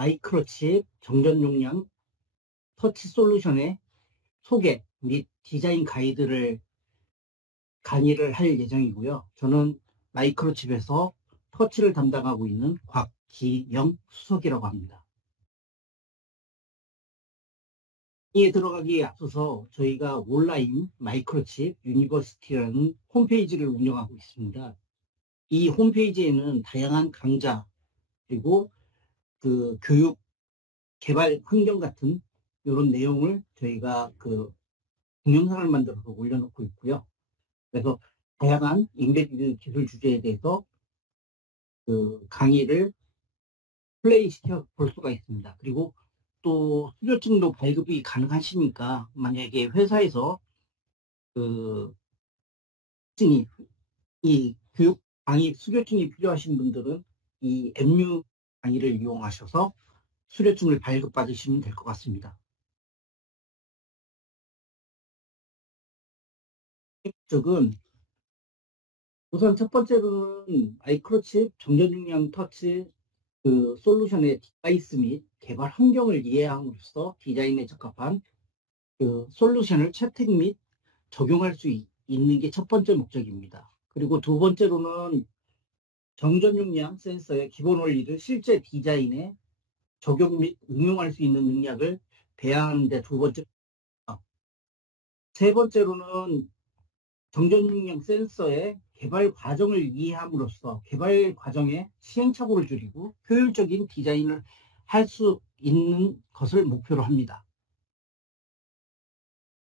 마이크로칩 정전 용량 터치 솔루션의 소개 및 디자인 가이드를 강의를 할 예정이고요. 저는 마이크로칩에서 터치를 담당하고 있는 곽기영 수석이라고 합니다. 이에 들어가기에 앞서서 저희가 온라인 마이크로칩 유니버시티라는 홈페이지를 운영하고 있습니다. 이 홈페이지에는 다양한 강좌 그리고 그 교육 개발 환경 같은 이런 내용을 저희가 그 동영상을 만들어서 올려놓고 있고요. 그래서 다양한 인베디드 기술 주제에 대해서 그 강의를 플레이시켜 볼 수가 있습니다. 그리고 또 수료증도 발급이 가능하시니까 만약에 회사에서 그 증이 이 교육 강의 수료증이 필요하신 분들은 이 MU 강의를 이용하셔서 수료증을 발급받으시면 될 것 같습니다. 쪽은 우선 첫 번째로는 마이크로칩 정전 용량 터치 그 솔루션의 디바이스 및 개발 환경을 이해함으로써 디자인에 적합한 그 솔루션을 채택 및 적용할 수 있는 게 첫 번째 목적입니다. 그리고 두 번째로는 정전 용량 센서의 기본 원리를 실제 디자인에 적용 및 응용할 수 있는 능력을 배양하는 데 두 번째. 세 번째로는 정전 용량 센서의 개발 과정을 이해함으로써 개발 과정의 시행착오를 줄이고 효율적인 디자인을 할 수 있는 것을 목표로 합니다.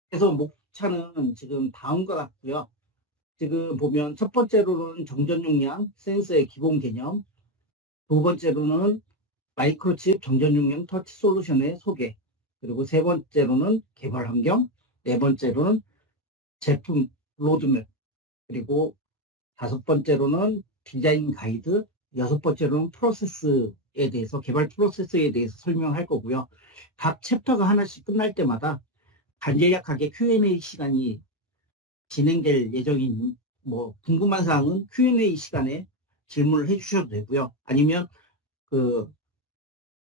그래서 목차는 지금 다음과 같고요. 지금 보면 첫 번째로는 정전 용량 센서의 기본 개념, 두 번째로는 마이크로칩 정전 용량 터치 솔루션의 소개, 그리고 세 번째로는 개발 환경, 네 번째로는 제품 로드맵, 그리고 다섯 번째로는 디자인 가이드, 여섯 번째로는 프로세스에 대해서, 개발 프로세스에 대해서 설명할 거고요. 각 챕터가 하나씩 끝날 때마다 간략하게 Q&A 시간이 진행될 예정인, 뭐, 궁금한 사항은 Q&A 시간에 질문을 해주셔도 되고요. 아니면 그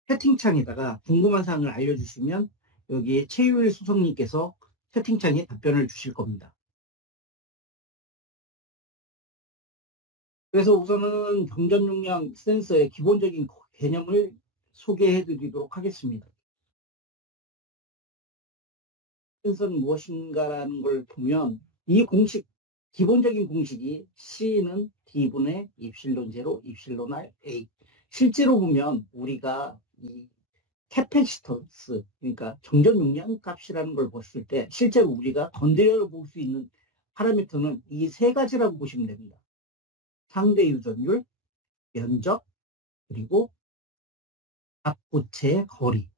채팅창에다가 궁금한 사항을 알려주시면 여기에 최유일 수석님께서 채팅창에 답변을 주실 겁니다. 그래서 우선은 정전 용량 센서의 기본적인 개념을 소개해 드리도록 하겠습니다. 센서는 무엇인가라는 걸 보면 이 공식, 기본적인 공식이 C는 D분의 입실론 제로, 입실론 R, A. 실제로 보면 우리가 이 캐패시턴스, 그러니까 정전 용량 값이라는 걸 봤을 때 실제로 우리가 건드려 볼 수 있는 파라미터는 이 세 가지라고 보시면 됩니다. 상대 유전율, 면적, 그리고 앞고체의 거리.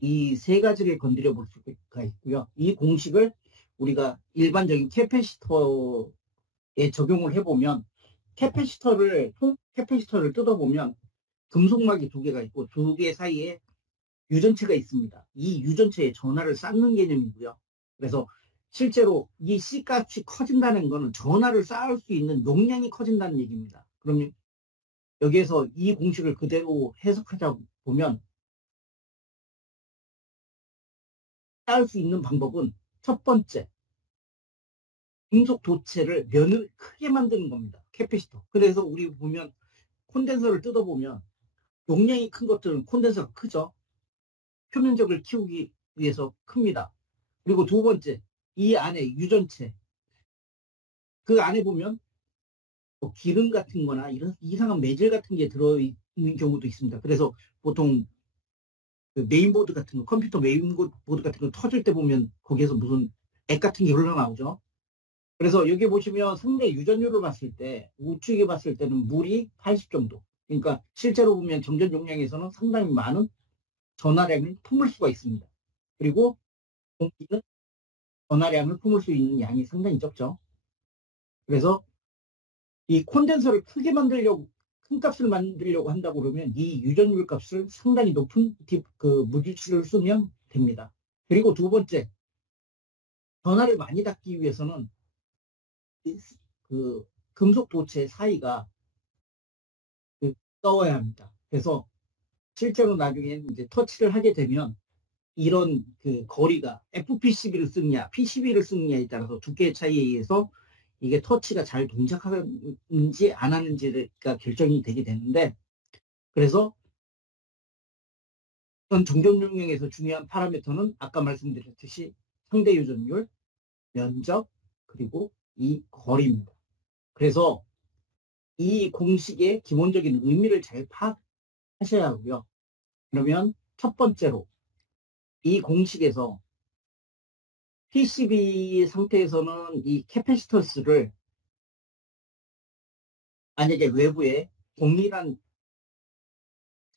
이 세 가지를 건드려 볼 수가 있고요. 이 공식을 우리가 일반적인 캐패시터에 적용을 해보면 캐패시터를 뜯어보면 금속막이 두 개가 있고 두 개 사이에 유전체가 있습니다. 이 유전체에 전하를 쌓는 개념이고요. 그래서 실제로 이 C 값이 커진다는 것은 전하를 쌓을 수 있는 용량이 커진다는 얘기입니다. 그러면 여기에서 이 공식을 그대로 해석하자 보면 쌓을 수 있는 방법은 첫 번째, 금속 도체를 면을 크게 만드는 겁니다. 캐패시터. 그래서 우리 보면 콘덴서를 뜯어보면 용량이 큰 것들은 콘덴서가 크죠. 표면적을 키우기 위해서 큽니다. 그리고 두 번째, 이 안에 유전체. 그 안에 보면 뭐 기름 같은 거나 이런 이상한 매질 같은 게 들어있는 경우도 있습니다. 그래서 보통 그 메인보드 같은 거, 컴퓨터 메인보드 같은 거 터질 때 보면 거기에서 무슨 액 같은 게 흘러나오죠. 그래서 여기 보시면 상대 유전율을 봤을 때 우측에 봤을 때는 물이 80 정도. 그러니까 실제로 보면 정전 용량에서는 상당히 많은 전하량을 품을 수가 있습니다. 그리고 공기는 전하량을 품을 수 있는 양이 상당히 적죠. 그래서 이 콘덴서를 크게 만들려고 큰 값을 만들려고 한다고 그러면 이 유전율 값을 상당히 높은 그 무기추를 쓰면 됩니다. 그리고 두 번째, 전하를 많이 닫기 위해서는 그 금속 도체 사이가 가까워야 합니다. 그래서 실제로 나중에 이제 터치를 하게 되면 이런 그 거리가 FPCB를 쓰느냐, PCB를 쓰느냐에 따라서 두께의 차이에 의해서 이게 터치가 잘 동작하는지 안 하는지가 결정이 되게 되는데, 그래서 정전 용량에서 중요한 파라미터는 아까 말씀드렸듯이 상대 유전율, 면적, 그리고 이 거리입니다. 그래서 이 공식의 기본적인 의미를 잘 파악하셔야 하고요. 그러면 첫 번째로 이 공식에서 PCB 상태에서는 이 캐패시턴스를 만약에 외부에 동일한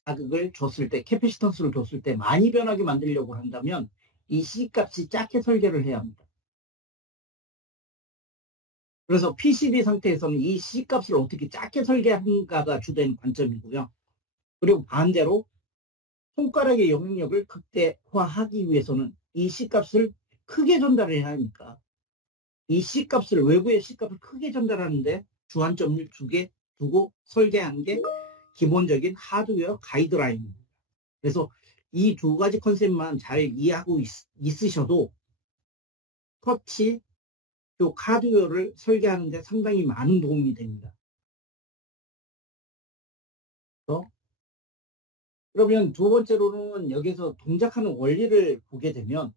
자극을 줬을 때, 캐패시턴스를 줬을 때 많이 변하게 만들려고 한다면 이 C값이 작게 설계를 해야 합니다. 그래서 PCB 상태에서는 이 C값을 어떻게 작게 설계하는가가 주된 관점이고요. 그리고 반대로 손가락의 영향력을 극대화하기 위해서는 이 C값을 크게 전달해야 하니까 이 C값을, 외부의 C값을 크게 전달하는데 주안점을 두고 설계하는 게 기본적인 하드웨어 가이드라인입니다. 그래서 이 두 가지 컨셉만 잘 이해하고 있으셔도 터치 쪽 하드웨어를 설계하는 데 상당히 많은 도움이 됩니다. 그러면 두 번째로는 여기서 동작하는 원리를 보게 되면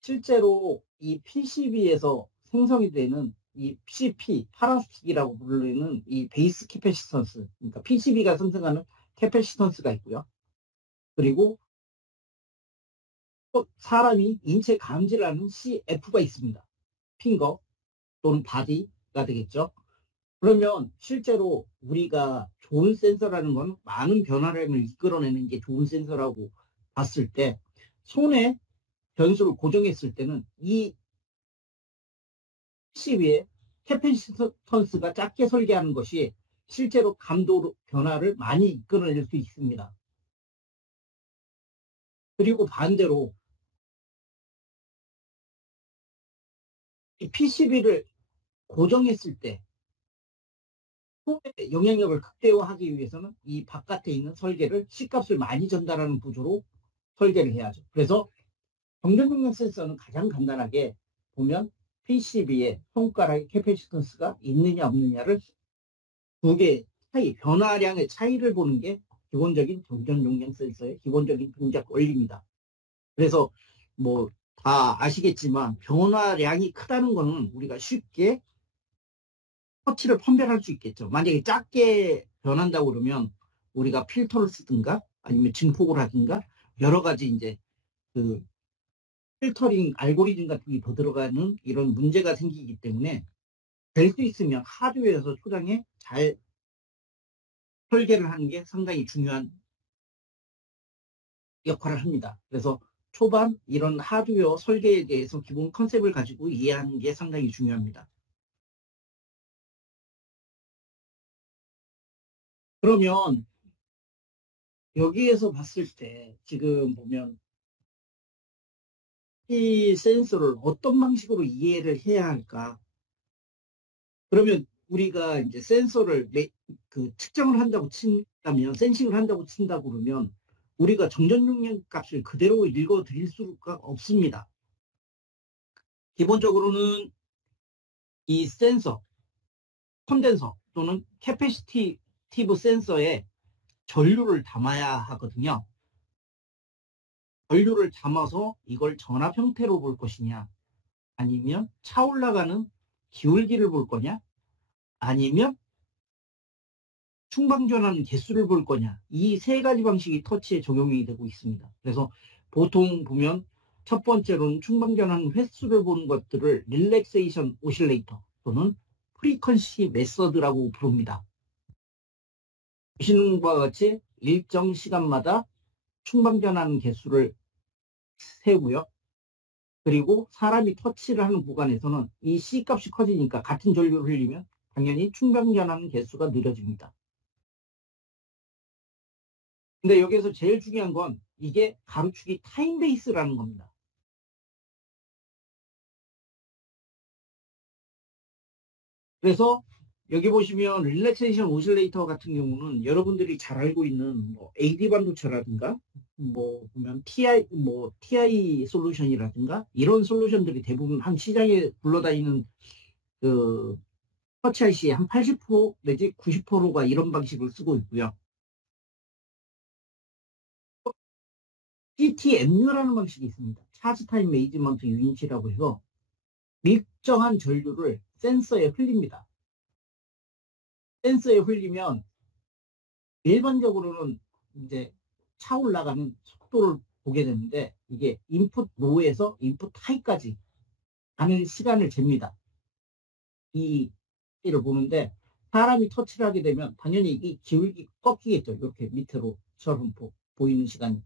실제로 이 PCB에서 생성이 되는 이 CP, 파라스틱이라고 부르는 이 베이스 캐패시턴스, 그러니까 PCB가 생성하는 캐패시턴스가 있고요. 그리고 또 사람이 인체 감지를 하는 CF가 있습니다. 핑거 또는 바디가 되겠죠. 그러면 실제로 우리가 좋은 센서라는 건 많은 변화량을 이끌어내는 게 좋은 센서라고 봤을 때 손에 변수를 고정했을 때는 이 PCB의 캐패시턴스가 작게 설계하는 것이 실제로 감도 변화를 많이 이끌어낼 수 있습니다. 그리고 반대로 이 PCB를 고정했을 때 손의 영향력을 극대화하기 위해서는 이 바깥에 있는 설계를 C값을 많이 전달하는 구조로 설계를 해야죠. 그래서 정전용량 센서는 가장 간단하게 보면 PCB에 손가락의 캐패시턴스가 있느냐 없느냐를 두 개의 차이, 변화량의 차이를 보는 게 기본적인 정전용량 센서의 기본적인 동작 원리입니다. 그래서 뭐 다 아시겠지만 변화량이 크다는 거는 우리가 쉽게 터치를 판별할 수 있겠죠. 만약에 작게 변한다고 그러면 우리가 필터를 쓰든가 아니면 증폭을 하든가 여러 가지 이제 그 필터링 알고리즘 같은 게 더 들어가는 이런 문제가 생기기 때문에 될 수 있으면 하드웨어에서 초장에 잘 설계를 하는 게 상당히 중요한 역할을 합니다. 그래서 초반 이런 하드웨어 설계에 대해서 기본 컨셉을 가지고 이해하는 게 상당히 중요합니다. 그러면 여기에서 봤을 때 지금 보면 이 센서를 어떤 방식으로 이해를 해야 할까? 그러면 우리가 이제 센서를 측정을 한다고 친다면, 센싱을 한다고 친다고 그러면 우리가 정전 용량 값을 그대로 읽어 드릴 수가 없습니다. 기본적으로는 이 센서, 콘덴서 또는 캐패시티브 센서에 전류를 담아야 하거든요. 전류를 담아서 이걸 전압 형태로 볼 것이냐, 아니면 차올라가는 기울기를 볼 거냐, 아니면 충방전환 개수를 볼 거냐, 이 세 가지 방식이 터치에 적용이 되고 있습니다. 그래서 보통 보면 첫 번째로는 충방전환 횟수를 보는 것들을 릴렉세이션 오실레이터 또는 프리퀀시 메서드라고 부릅니다. 보시는 바와 같이 일정 시간마다 충방전환 개수를 세고요. 그리고 사람이 터치를 하는 구간에서는 이 C값이 커지니까 같은 전류를 흘리면 당연히 충방전환 개수가 느려집니다. 근데 여기에서 제일 중요한 건 이게 가로축이 타임 베이스라는 겁니다. 그래서 여기 보시면 릴렉세이션 오실레이터 같은 경우는 여러분들이 잘 알고 있는 뭐 AD 반도체라든가 뭐 보면 TI 솔루션이라든가 이런 솔루션들이 대부분 한 시장에 굴러다니는 그 터치 IC의 한 80% 내지 90%가 이런 방식을 쓰고 있고요. CTMU라는 방식이 있습니다. 차지 타임 매니지먼트 유닛이라고 해서 일정한 전류를 센서에 흘립니다. 센서에 흘리면 일반적으로는 이제 차올라가는 속도를 보게 되는데 이게 인풋 로에서 인풋 하이까지 가는 시간을 잽니다. 이를 보는데 사람이 터치를 하게 되면 당연히 이 기울기 꺾이겠죠. 이렇게 밑으로처럼 보이는 시간이.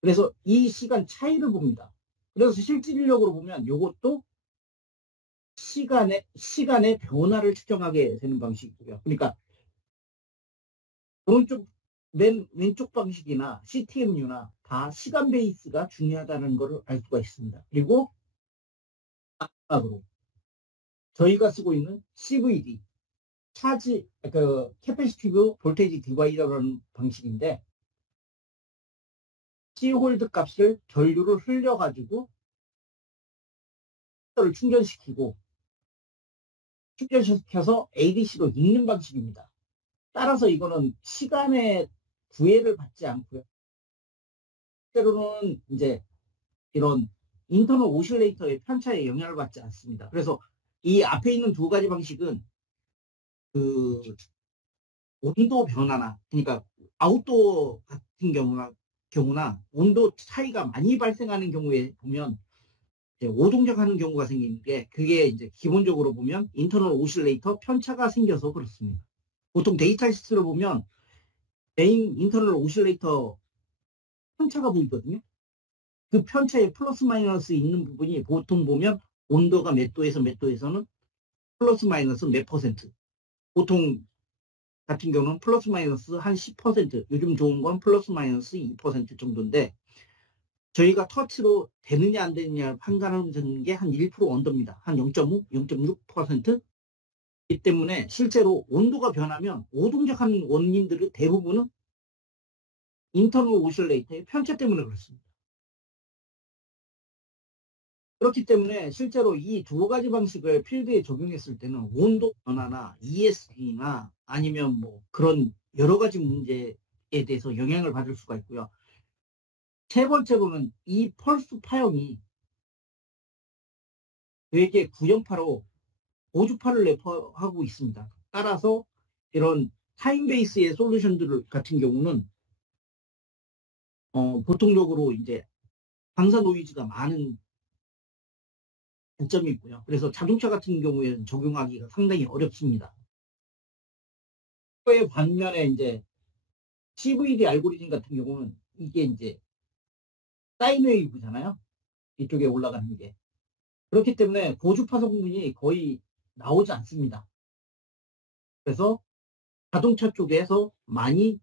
그래서 이 시간 차이를 봅니다. 그래서 실질적으로 보면 이것도 시간의 변화를 측정하게 되는 방식이고요. 그러니까 오른쪽 맨 왼쪽 방식이나 CTMU나 다 시간 베이스가 중요하다는 것을 알 수가 있습니다. 그리고 마지막으로 저희가 쓰고 있는 CVD 캐패시티브 볼테이지 디바이더라는 방식인데 C홀드 값을 전류를 흘려가지고 를 충전시키고 충전시켜서 ADC로 읽는 방식입니다. 따라서 이거는 시간의 구애를 받지 않고요. 때로는 이제 이런 인터널 오실레이터의 편차에 영향을 받지 않습니다. 그래서 이 앞에 있는 두 가지 방식은 그 온도 변화나 그러니까 아웃도어 같은 경우나 온도 차이가 많이 발생하는 경우에 보면 이제 오동작하는 경우가 생기는 게 그게 이제 기본적으로 보면 인터널 오실레이터 편차가 생겨서 그렇습니다. 보통 데이터 시트를 보면 메인 인터널 오실레이터 편차가 보이거든요. 그 편차에 플러스 마이너스 있는 부분이 보통 보면 온도가 몇 도에서 몇 도에서는 플러스 마이너스 몇 퍼센트. 보통 같은 경우는 플러스 마이너스 한 10%, 요즘 좋은 건 플러스 마이너스 2% 정도인데 저희가 터치로 되느냐 안 되느냐를 판단하는 게 한 1% 언더입니다. 한 0.5, 0.6%. 이 때문에 실제로 온도가 변하면 오동작하는 원인들의 대부분은 인터널 오실레이터의 편차 때문에 그렇습니다. 그렇기 때문에 실제로 이 두 가지 방식을 필드에 적용했을 때는 온도 변화나 ESD나 아니면 뭐 그런 여러 가지 문제에 대해서 영향을 받을 수가 있고요. 세 번째로는 이 펄스 파형이 되게 구형파로 고주파를 내포하고 있습니다. 따라서 이런 타임 베이스의 솔루션들 같은 경우는 보통적으로 이제 방사 노이즈가 많은 단점이 있고요. 그래서 자동차 같은 경우에는 적용하기가 상당히 어렵습니다. 그에 반면에 이제 CVD 알고리즘 같은 경우는 이게 이제 사인웨이브잖아요. 이쪽에 올라가는 게. 그렇기 때문에 고주파 성분이 거의 나오지 않습니다. 그래서 자동차 쪽에서 많이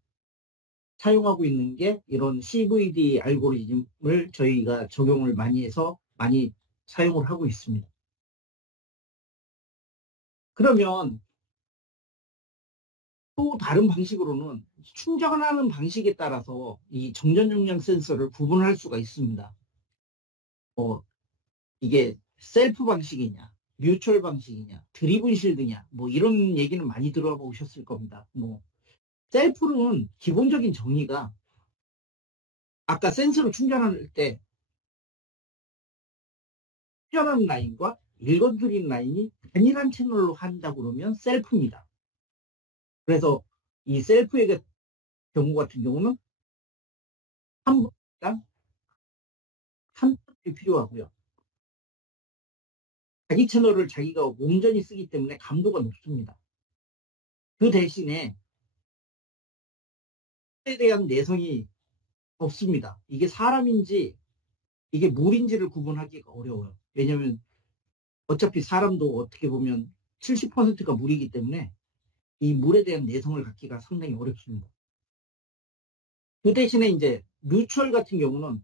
사용하고 있는 게 이런 CVD 알고리즘을 저희가 적용을 많이 해서 많이 사용을 하고 있습니다. 그러면 또 다른 방식으로는 충전하는 방식에 따라서 이 정전 용량 센서를 구분할 수가 있습니다. 이게 셀프 방식이냐, 뮤추얼 방식이냐, 드리븐 실드냐, 뭐 이런 얘기는 많이 들어보셨을 겁니다. 뭐 셀프는 기본적인 정의가 아까 센서를 충전할 때 충전하는 라인과 읽어드리는 라인이 단일한 채널로 한다 그러면 셀프입니다. 그래서 이 셀프의 경우 같은 경우는 한 번당 한 번이 필요하고요. 자기 채널을 자기가 온전히 쓰기 때문에 감도가 높습니다. 그 대신에 에 대한 내성이 없습니다. 이게 사람인지 이게 물인지를 구분하기가 어려워요. 왜냐하면 어차피 사람도 어떻게 보면 70%가 물이기 때문에 이 물에 대한 내성을 갖기가 상당히 어렵습니다. 그 대신에 이제 뮤추얼 같은 경우는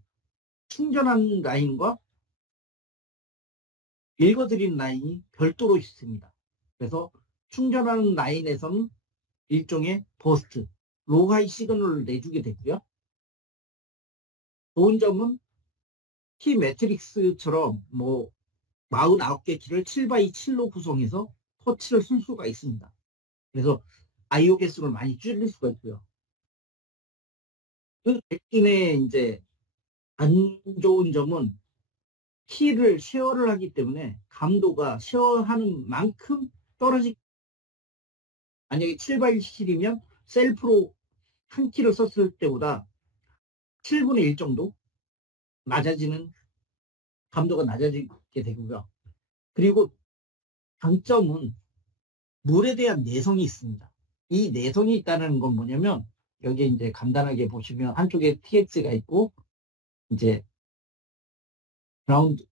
충전하는 라인과 읽어드리는 라인이 별도로 있습니다. 그래서 충전하는 라인에서는 일종의 버스트, 로하이 시그널을 내주게 되고요. 좋은 점은 키 매트릭스처럼 49개 키를 7x7로 구성해서 터치를 쓸 수가 있습니다. 그래서 IO 개수를 많이 줄일 수가 있고요. 그 대신에 이제 안 좋은 점은 키를 쉐어를 하기 때문에 감도가 쉐어하는 만큼 만약에 7x7이면 셀프로 한 키를 썼을 때보다 7분의 1 정도 감도가 낮아지게 되고요. 그리고 장점은 물에 대한 내성이 있습니다. 이 내성이 있다는 건 뭐냐면 여기 이제 간단하게 보시면 한쪽에 TX가 있고 이제 그라운드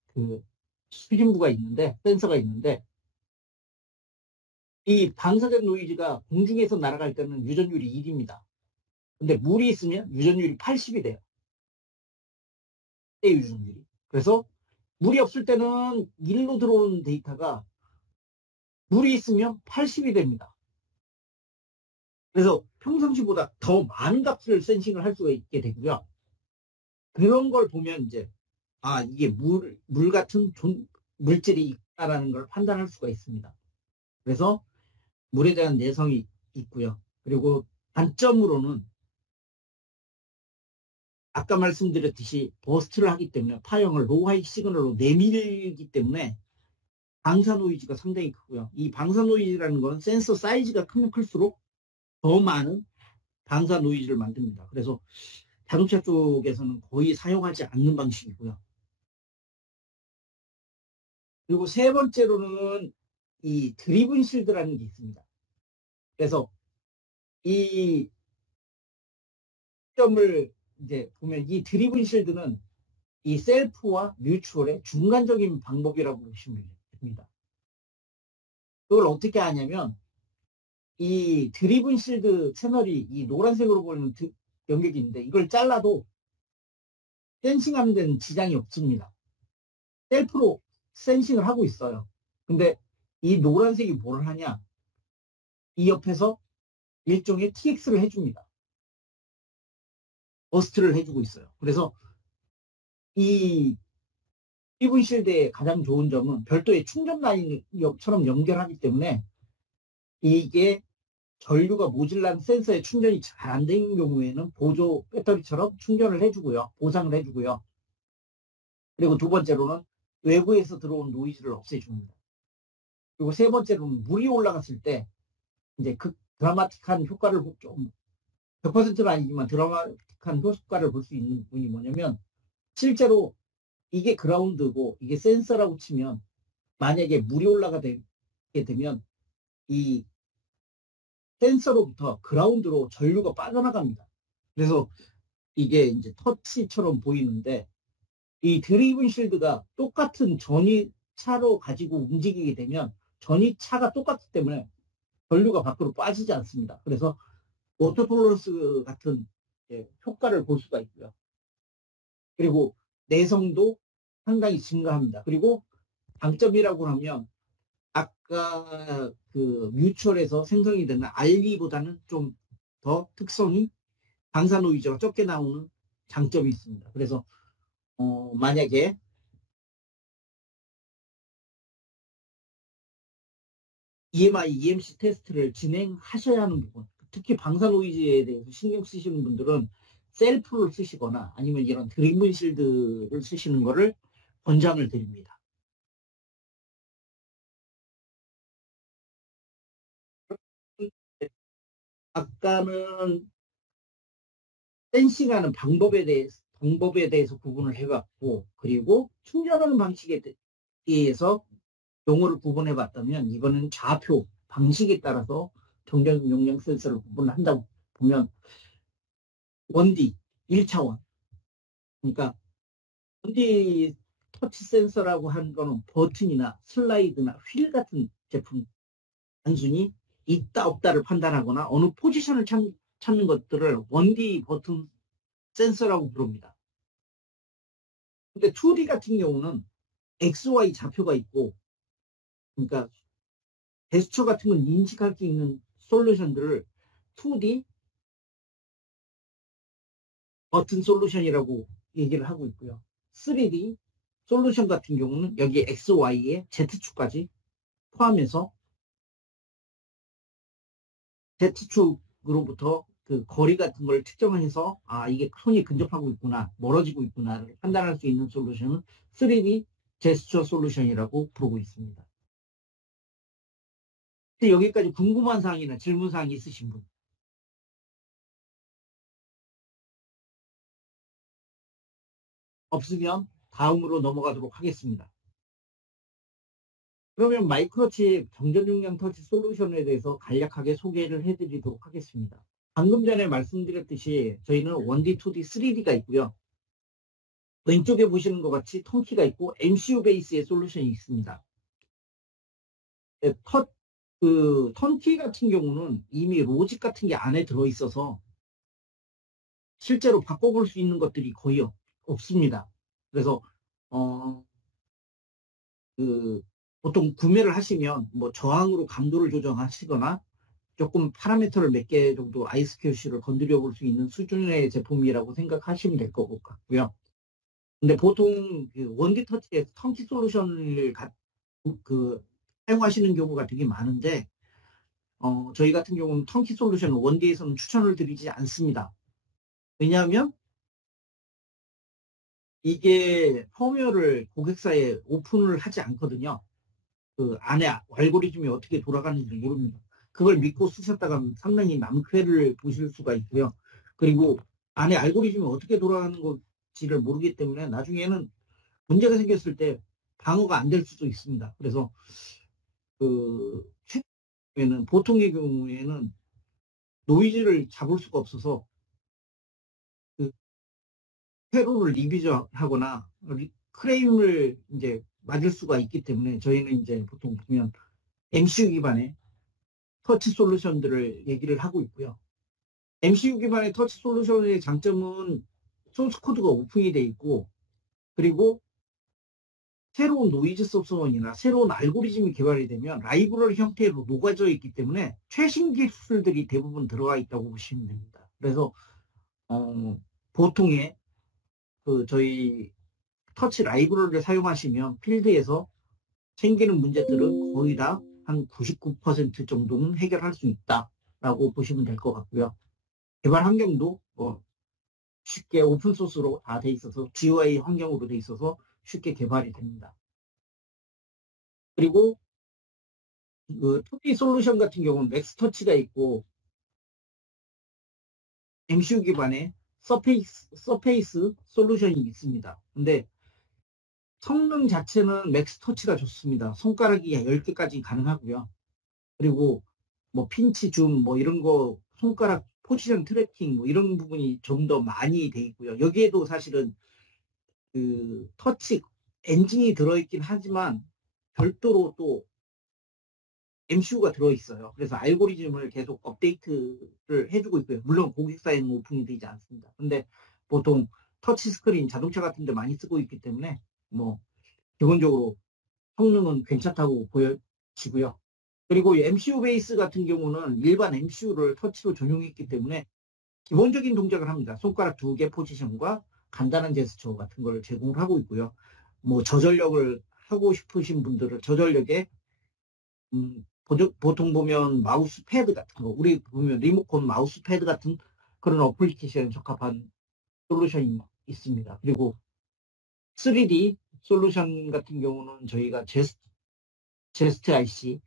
수신부가 있는데 센서가 있는데 이 방사된 노이즈가 공중에서 날아갈 때는 유전율이 1입니다. 근데 물이 있으면 유전율이 80이 돼요. 유전율이. 그래서 물이 없을 때는 1로 들어오는 데이터가 물이 있으면 80이 됩니다. 그래서 평상시보다 더 많은 값을 센싱을 할 수가 있게 되고요. 그런 걸 보면 이제 이게 물 같은 물질이 있다라는 걸 판단할 수가 있습니다. 그래서 물에 대한 내성이 있고요. 그리고 단점으로는 아까 말씀드렸듯이 버스트를 하기 때문에 파형을 로하이 시그널로 내밀기 때문에 방사 노이즈가 상당히 크고요. 이 방사 노이즈라는 건 센서 사이즈가 크면 클수록 더 많은 방사 노이즈를 만듭니다. 그래서 자동차 쪽에서는 거의 사용하지 않는 방식이고요. 그리고 세 번째로는 이 드리븐 실드라는 게 있습니다. 그래서 이 점을 이제 보면 이 드리븐 실드는 이 셀프와 뮤추얼의 중간적인 방법이라고 보시면 됩니다. 그걸 어떻게 하냐면 이 드리븐 실드 채널이 이 노란색으로 보이는 연결이 있는데 이걸 잘라도 센싱하는 데는 지장이 없습니다. 셀프로 센싱을 하고 있어요. 근데 이 노란색이 뭘 하냐? 이 옆에서 일종의 TX를 해줍니다. 버스트를 해주고 있어요. 그래서 이 드리븐 실드의 가장 좋은 점은 별도의 충전 라인처럼 연결하기 때문에 이게 전류가 모질란 센서에 충전이 잘 안 되는 경우에는 보조 배터리처럼 충전을 해주고요. 보상을 해주고요. 그리고 두 번째로는 외부에서 들어온 노이즈를 없애줍니다. 그리고 세 번째로는 물이 올라갔을 때 이제 드라마틱한 효과를 좀 100%는 아니지만 드라마틱한 효과를 볼 수 있는 부분이 뭐냐면 실제로 이게 그라운드고 이게 센서라고 치면 만약에 물이 올라가게 되면 이 센서로부터 그라운드로 전류가 빠져나갑니다. 그래서 이게 이제 터치처럼 보이는데 이 드리븐 실드가 똑같은 전이차로 가지고 움직이게 되면 전이차가 똑같기 때문에 전류가 밖으로 빠지지 않습니다. 그래서 오토 톨러런스 같은 효과를 볼 수가 있고요. 그리고 내성도 상당히 증가합니다. 그리고 장점이라고 하면 아까 그 뮤추얼에서 생성이 되는 RV보다는 좀 더 특성이 방사 노이즈가 적게 나오는 장점이 있습니다. 그래서 만약에 EMI, EMC 테스트를 진행하셔야 하는 부분, 특히 방사 노이즈에 대해서 신경 쓰시는 분들은 셀프를 쓰시거나 아니면 이런 드리븐 실드를 쓰시는 것을 권장을 드립니다. 아까는 센싱하는 방법에 대해서 구분을 해봤고, 그리고 충전하는 방식에 대해서 용어를 구분해 봤다면, 이번에는 좌표, 방식에 따라서 정전 용량 센서를 구분한다고 보면, 원디, 1차원. 그러니까, 원디 터치 센서라고 하는 거는 버튼이나 슬라이드나 휠 같은 제품, 단순히 있다 없다를 판단하거나 어느 포지션을 찾는 것들을 원디 버튼 센서라고 부릅니다. 근데 2D 같은 경우는 XY 좌표가 있고, 그러니까 제스처 같은 건 인식할 수 있는 솔루션들을 2D 버튼 솔루션이라고 얘기를 하고 있고요. 3D 솔루션 같은 경우는 여기 X, Y에 Z축까지 포함해서 Z축으로부터 그 거리 같은 걸 측정해서 이게 손이 근접하고 있구나, 멀어지고 있구나를 판단할 수 있는 솔루션은 3D 제스처 솔루션이라고 부르고 있습니다. 여기까지 궁금한 사항이나 질문 사항이 있으신 분? 없으면 다음으로 넘어가도록 하겠습니다. 그러면 마이크로칩 정전 용량 터치 솔루션에 대해서 간략하게 소개를 해드리도록 하겠습니다. 방금 전에 말씀드렸듯이 저희는 1D, 2D, 3D가 있고요. 왼쪽에 보시는 것 같이 턴키가 있고 MCU 베이스의 솔루션이 있습니다. 네, 턴키 같은 경우는 이미 로직 같은 게 안에 들어있어서 실제로 바꿔볼 수 있는 것들이 거의 없습니다. 그래서 보통 구매를 하시면 뭐 저항으로 감도를 조정하시거나 조금 파라미터를 몇 개 정도 ISQC를 건드려 볼 수 있는 수준의 제품이라고 생각하시면 될 것 같고요. 근데 보통 그 원디 터치에 턴키 솔루션을 사용하시는 경우가 되게 많은데 저희 같은 경우는 턴키 솔루션 원디에서는 추천을 드리지 않습니다. 왜냐하면 이게 펌웨어를 고객사에 오픈을 하지 않거든요. 그 안에 알고리즘이 어떻게 돌아가는지 모릅니다. 그걸 믿고 쓰셨다가 상당히 낭패를 보실 수가 있고요. 그리고 안에 알고리즘이 어떻게 돌아가는 건지를 모르기 때문에 나중에는 문제가 생겼을 때 방어가 안 될 수도 있습니다. 그래서 최근에는 보통의 경우에는 노이즈를 잡을 수가 없어서 그 회로를 리비저하거나 크레임을 이제 맞을 수가 있기 때문에 저희는 이제 보통 보면 MCU 기반의 터치 솔루션들을 얘기를 하고 있고요. MCU 기반의 터치 솔루션의 장점은 소스 코드가 오픈이 돼 있고 그리고 새로운 노이즈 소스원이나 새로운 알고리즘이 개발이 되면 라이브러리 형태로 녹아져 있기 때문에 최신 기술들이 대부분 들어가 있다고 보시면 됩니다. 그래서 보통의 저희 터치 라이브러리를 사용하시면 필드에서 생기는 문제들은 거의 다 한 99% 정도는 해결할 수 있다라고 보시면 될 것 같고요. 개발 환경도 쉽게 오픈소스로 다 돼 있어서 GUI 환경으로 돼 있어서 쉽게 개발이 됩니다. 그리고 그 2D 솔루션 같은 경우는 맥스터치가 있고 MCU 기반의 서페이스 솔루션이 있습니다. 근데 성능 자체는 맥스터치가 좋습니다. 손가락이 10개까지 가능하고요. 그리고 뭐 핀치, 줌, 뭐 이런 거 손가락 포지션 트래킹 뭐 이런 부분이 좀 더 많이 돼 있고요. 여기에도 사실은 그 터치 엔진이 들어있긴 하지만 별도로 또 MCU가 들어있어요. 그래서 알고리즘을 계속 업데이트를 해주고 있고요. 물론 고객사에는 오픈이 되지 않습니다. 근데 보통 터치 스크린 자동차 같은 데 많이 쓰고 있기 때문에 뭐 기본적으로 성능은 괜찮다고 보여지고요. 그리고 MCU 베이스 같은 경우는 일반 MCU를 터치로 전용했기 때문에 기본적인 동작을 합니다. 손가락 2개 포지션과 간단한 제스처 같은 걸 제공을 하고 있고요. 뭐 저전력을 하고 싶으신 분들은 저전력에 보통 보면 마우스 패드 같은 거, 우리 보면 리모컨 마우스 패드 같은 그런 어플리케이션에 적합한 솔루션이 있습니다. 그리고 3D 솔루션 같은 경우는 저희가 제스트 IC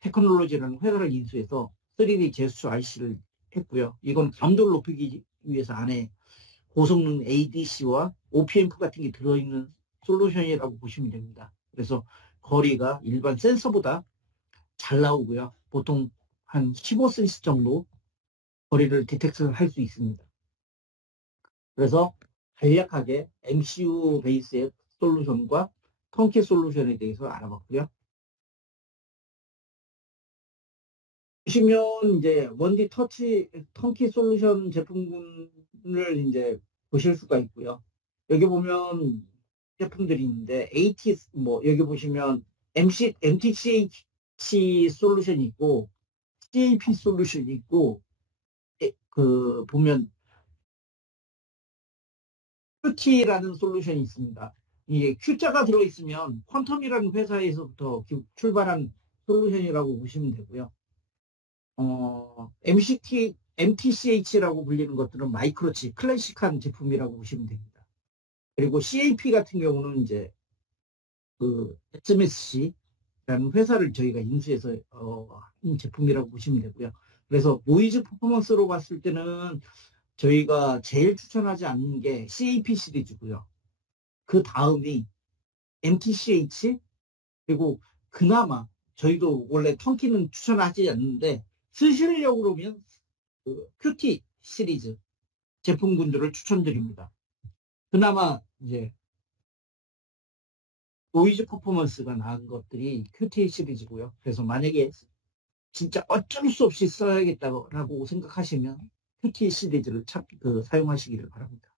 테크놀로지라는 회사를 인수해서 3D 제스처 IC를 했고요. 이건 감도를 높이기 위해서 안에 고성능 ADC와 OPMP 같은 게 들어있는 솔루션이라고 보시면 됩니다. 그래서 거리가 일반 센서보다 잘 나오고요. 보통 한 15cm 정도 거리를 디텍트를 할 수 있습니다. 그래서 간략하게 MCU 베이스의 솔루션과 턴키 솔루션에 대해서 알아봤고요. 보시면 이제 원디 턴키 솔루션 제품군을 이제 보실 수가 있고요. 여기 보면 제품들이 있는데 AT 뭐 여기 보시면 MTCH 터치 솔루션이 있고 CAP 솔루션이 있고 보면 Qt라는 솔루션이 있습니다. 이게 Q자가 들어있으면 퀀텀이라는 회사에서부터 출발한 솔루션이라고 보시면 되고요. MTCH라고 불리는 것들은 마이크로칩, 클래식한 제품이라고 보시면 됩니다. 그리고 CAP 같은 경우는 이제 SMSC라는 회사를 저희가 인수해서 한 제품이라고 보시면 되고요. 그래서 노이즈 퍼포먼스로 봤을 때는 저희가 제일 추천하지 않는 게 CAP 시리즈고요. 그 다음이 MTCH, 그리고 그나마 저희도 원래 턴키는 추천하지 않는데 쓰시려고 그러면 QT 시리즈 제품군들을 추천드립니다. 그나마 이제 노이즈 퍼포먼스가 나은 것들이 QT 시리즈고요. 그래서 만약에 진짜 어쩔 수 없이 써야겠다고 생각하시면 QT 시리즈를 사용하시기를 바랍니다.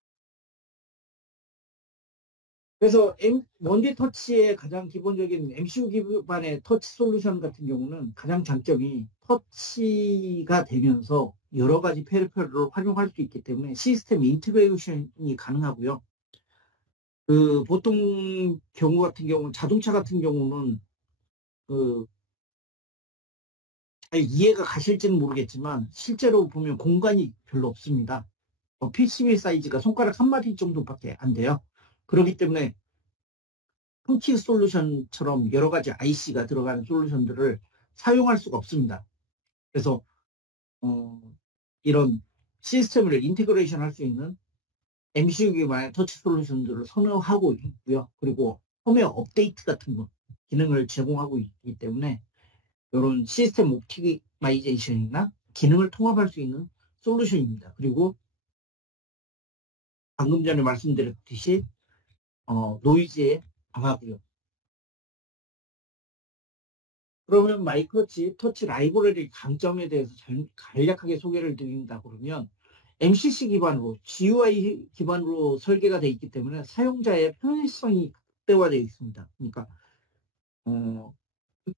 그래서 먼디 터치의 가장 기본적인 MCU 기반의 터치 솔루션 같은 경우는 가장 장점이 터치가 되면서 여러 가지 페리페럴을 활용할 수 있기 때문에 시스템 인테그레이션이 가능하고요. 보통 경우 같은 경우는 자동차 같은 경우는 잘 이해가 가실지는 모르겠지만 실제로 보면 공간이 별로 없습니다. PCB 사이즈가 손가락 한 마디 정도밖에 안 돼요. 그렇기 때문에 홈키 솔루션처럼 여러 가지 IC가 들어가는 솔루션들을 사용할 수가 없습니다. 그래서 이런 시스템을 인테그레이션 할 수 있는 MCU 기반의 터치 솔루션들을 선호하고 있고요. 그리고 홈웨어 업데이트 같은 기능을 제공하고 있기 때문에 이런 시스템 옵티마이제이션이나 기능을 통합할 수 있는 솔루션입니다. 그리고 방금 전에 말씀드렸듯이 노이즈에 강하고요. 그러면 마이크로칩 터치 라이브러리 강점에 대해서 간략하게 소개를 드린다 그러면 MCC 기반으로 GUI 기반으로 설계가 되어 있기 때문에 사용자의 편의성이 극대화되어 있습니다. 그러니까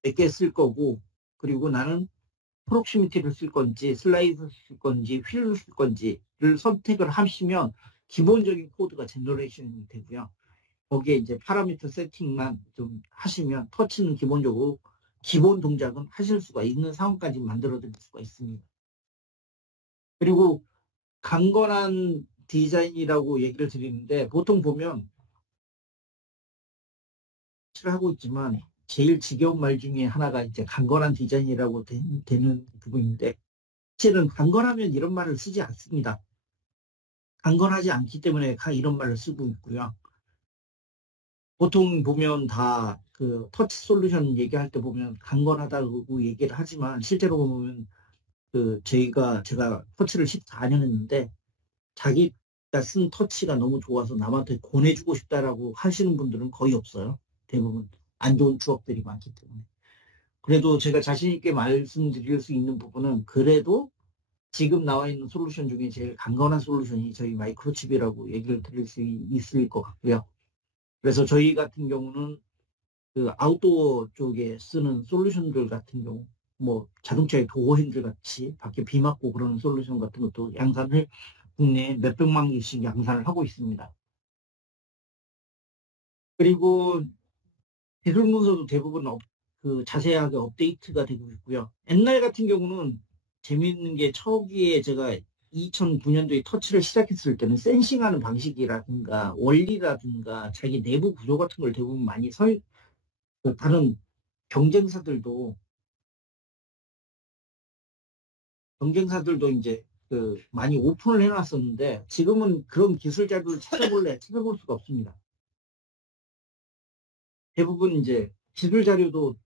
몇 개 쓸 거고, 그리고 나는 프록시미티를 쓸 건지 슬라이드 쓸 건지 휠을 쓸 건지를 선택을 하시면 기본적인 코드가 제너레이션이 되고요. 거기에 이제 파라미터 세팅만 좀 하시면 터치는 기본적으로 기본 동작은 하실 수가 있는 상황까지 만들어 드릴 수가 있습니다. 그리고 강건한 디자인이라고 얘기를 드리는데 보통 보면 하고 있지만 제일 지겨운 말 중에 하나가 이제 강건한 디자인이라고 되는 부분인데 실은 강건하면 이런 말을 쓰지 않습니다. 강건하지 않기 때문에 이런 말을 쓰고 있고요. 보통 보면 다 터치 솔루션 얘기할 때 보면 강건하다고 얘기를 하지만 실제로 보면 제가 터치를 14년 했는데 자기가 쓴 터치가 너무 좋아서 남한테 권해주고 싶다라고 하시는 분들은 거의 없어요. 대부분 안 좋은 추억들이 많기 때문에. 그래도 제가 자신 있게 말씀드릴 수 있는 부분은 그래도 지금 나와 있는 솔루션 중에 제일 강건한 솔루션이 저희 마이크로칩이라고 얘기를 드릴 수 있을 것 같고요. 그래서 저희 같은 경우는 아웃도어 쪽에 쓰는 솔루션들 같은 경우, 뭐 자동차의 도어 핸들 같이 밖에 비 맞고 그러는 솔루션 같은 것도 양산을 국내에 몇백만 개씩 양산을 하고 있습니다. 그리고 기술 문서도 대부분 자세하게 업데이트가 되고 있고요. 옛날 같은 경우는 재미있는 게 초기에 제가 2009년도에 터치를 시작했을 때는 센싱하는 방식이라든가 원리라든가 자기 내부 구조 같은 걸 대부분 많이 다른 경쟁사들도 이제 많이 오픈을 해놨었는데 지금은 그런 기술 자료를 찾아볼 수가 없습니다. 대부분 이제 기술 자료도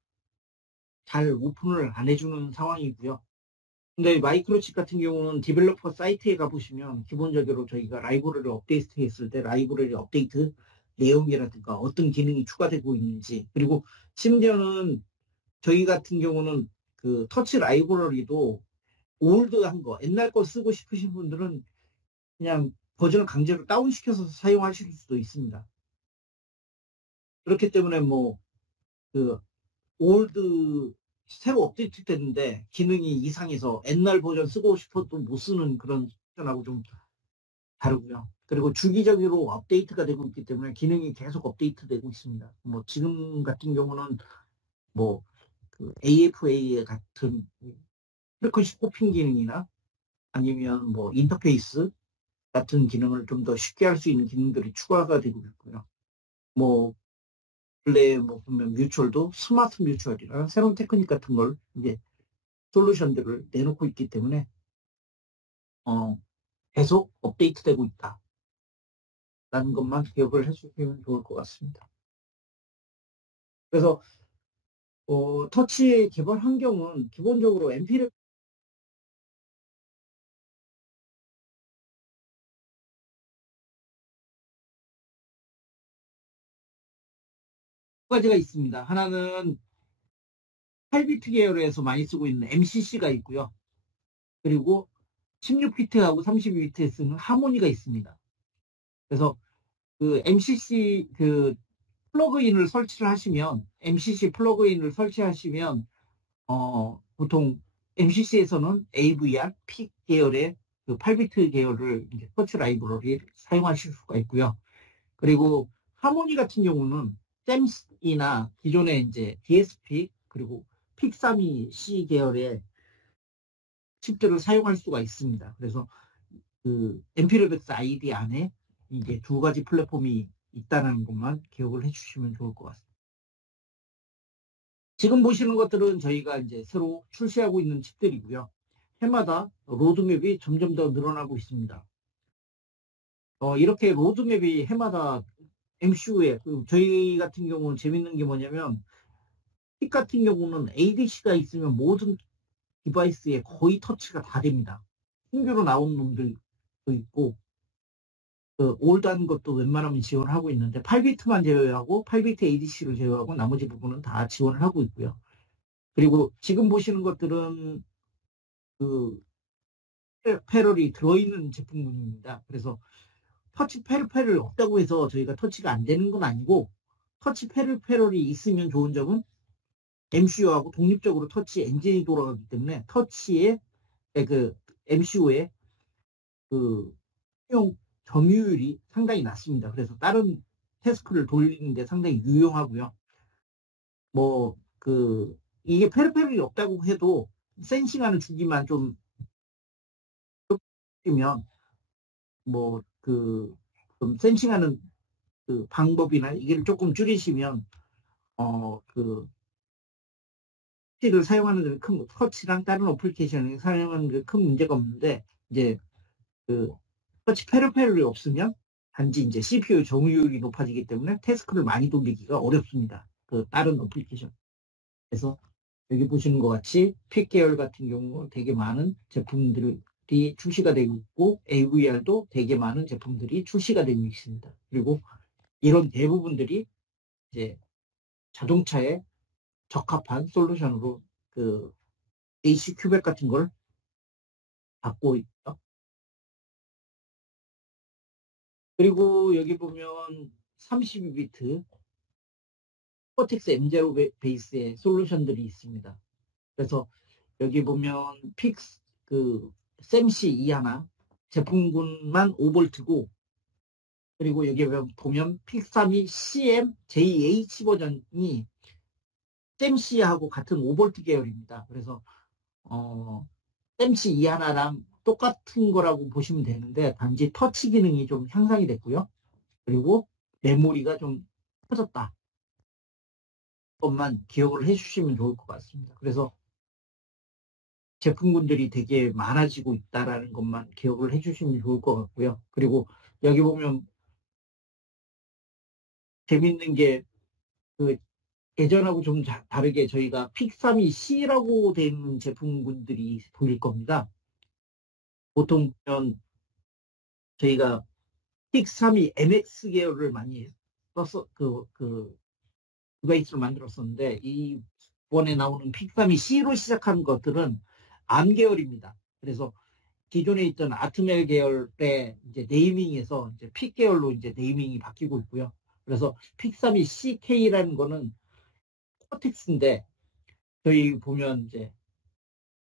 잘 오픈을 안 해주는 상황이고요. 근데 마이크로칩 같은 경우는 디벨로퍼 사이트에 가보시면 기본적으로 저희가 라이브러리를 업데이트 했을 때 라이브러리 업데이트 내용이라든가 어떤 기능이 추가되고 있는지, 그리고 심지어는 저희 같은 경우는 터치 라이브러리도 올드한 거, 옛날 거 쓰고 싶으신 분들은 그냥 버전을 강제로 다운시켜서 사용하실 수도 있습니다. 그렇기 때문에 올드 새로 업데이트 됐는데 기능이 이상해서 옛날 버전 쓰고 싶어도 못 쓰는 그런 버전하고 좀 다르고요. 그리고 주기적으로 업데이트가 되고 있기 때문에 기능이 계속 업데이트되고 있습니다. 뭐 지금 같은 경우는 뭐 그 AFA 같은 프리퀀시 호핑 기능이나 아니면 뭐 인터페이스 같은 기능을 좀 더 쉽게 할 수 있는 기능들이 추가가 되고 있고요. 뭐 원래 뭐 보면 뮤추얼도 스마트 뮤추얼이나 새로운 테크닉 같은 걸 이제 솔루션들을 내놓고 있기 때문에 어, 계속 업데이트되고 있다라는 것만 기억을 해주시면 좋을 것 같습니다. 그래서 터치의 개발 환경은 기본적으로 MP를 두 가지가 있습니다. 하나는 8비트 계열에서 많이 쓰고 있는 MCC가 있고요. 그리고 16비트하고 32비트에 쓰는 하모니가 있습니다. 그래서 그 MCC 그 플러그인을 설치를 하시면 MCC 플러그인을 설치하시면 보통 MCC에서는 AVR, P 계열의 그 8비트 계열을 이제 터치 라이브러리 사용하실 수가 있고요. 그리고 하모니 같은 경우는 샘이나 기존의 이제 DSP 그리고 픽32C 계열의 칩들을 사용할 수가 있습니다. 그래서 그 엠피르벡스 아이디 안에 이게 두 가지 플랫폼이 있다는 것만 기억을 해주시면 좋을 것 같습니다. 지금 보시는 것들은 저희가 이제 새로 출시하고 있는 칩들이고요. 해마다 로드맵이 점점 더 늘어나고 있습니다. 이렇게 로드맵이 해마다 MCU에 저희 같은 경우는 재밌는 게 뭐냐면 칩 같은 경우는 ADC가 있으면 모든 디바이스에 거의 터치가 다 됩니다. 신규로 나온 놈들도 있고 그 올드한 것도 웬만하면 지원을 하고 있는데 8비트만 제외하고 8비트 ADC를 제외하고 나머지 부분은 다 지원을 하고 있고요. 그리고 지금 보시는 것들은 그 페럴이 들어있는 제품군입니다. 그래서 터치 페럴이 없다고 해서 저희가 터치가 안 되는 건 아니고 터치 페럴이 있으면 좋은 점은 MCU하고 독립적으로 터치 엔진이 돌아가기 때문에 터치의 그 MCU의 그 사용 점유율이 상당히 낮습니다. 그래서 다른 태스크를 돌리는데 상당히 유용하고요. 뭐 이게 페리페럴이 없다고 해도 센싱하는 주기만 좀 면 좀 센싱하는 그 방법이나 이걸 조금 줄이시면 터치를 사용하는 데 큰 터치랑 다른 어플리케이션을 사용하는 데 큰 문제가 없는데 이제 그 터치 페리페럴이 없으면 단지 이제 CPU 점유율이 높아지기 때문에 태스크를 많이 돌리기가 어렵습니다. 그 다른 어플리케이션. 그래서 여기 보시는 것 같이 픽 계열 같은 경우 되게 많은 제품들이 출시가 되고 있고 AVR도 되게 많은 제품들이 출시가 되고 있습니다. 그리고 이런 대부분들이 이제 자동차에 적합한 솔루션으로 그 AC 큐백 같은 걸 갖고 있죠. 그리고 여기 보면 32비트 코텍스 M0 베이스의 솔루션들이 있습니다. 그래서 여기 보면 픽스 샘C 하나 제품군만 5V고 그리고 여기 보면 픽32 CM JH 버전이 샘C하고 같은 5V 계열입니다. 그래서 샘C 하나랑 똑같은 거라고 보시면 되는데 단지 터치 기능이 좀 향상이 됐고요. 그리고 메모리가 좀 커졌다. 것만 기억을 해주시면 좋을 것 같습니다. 그래서 제품군들이 되게 많아지고 있다라는 것만 기억을 해주시면 좋을 것 같고요. 그리고 여기 보면 재밌는 게 그 예전하고 좀 다르게 저희가 픽32C라고 된 제품군들이 보일 겁니다. 보통 보면 저희가 픽32 MX 계열을 많이 써서 디바이스를 만들었었는데 이번에 나오는 픽32C로 시작한 것들은 암 계열입니다. 그래서 기존에 있던 아트멜 계열의 이제 네이밍에서 이제 픽 계열로 이제 네이밍이 바뀌고 있고요. 그래서 픽32CK라는 거는 코텍스인데 저희 보면 이제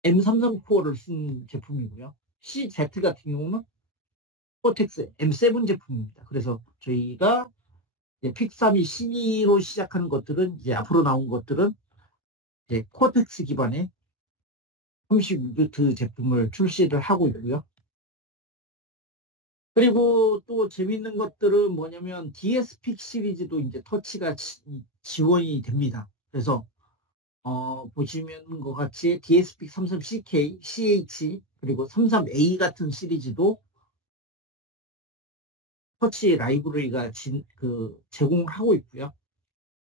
M33 코어를 쓴 제품이고요. CZ 같은 경우는 코텍스 M7 제품입니다. 그래서 저희가 이제 픽3이 C로 시작하는 것들은 이제 앞으로 나온 것들은 이제 코텍스 기반의 36비트 제품을 출시를 하고 있고요. 그리고 또 재밌는 것들은 뭐냐면 DS픽 시리즈도 이제 터치가 지원이 됩니다. 그래서 보시면 것 같이 DS픽 33CK, CH 그리고 33A 같은 시리즈도 터치 라이브러리가 제공을 하고 있고요.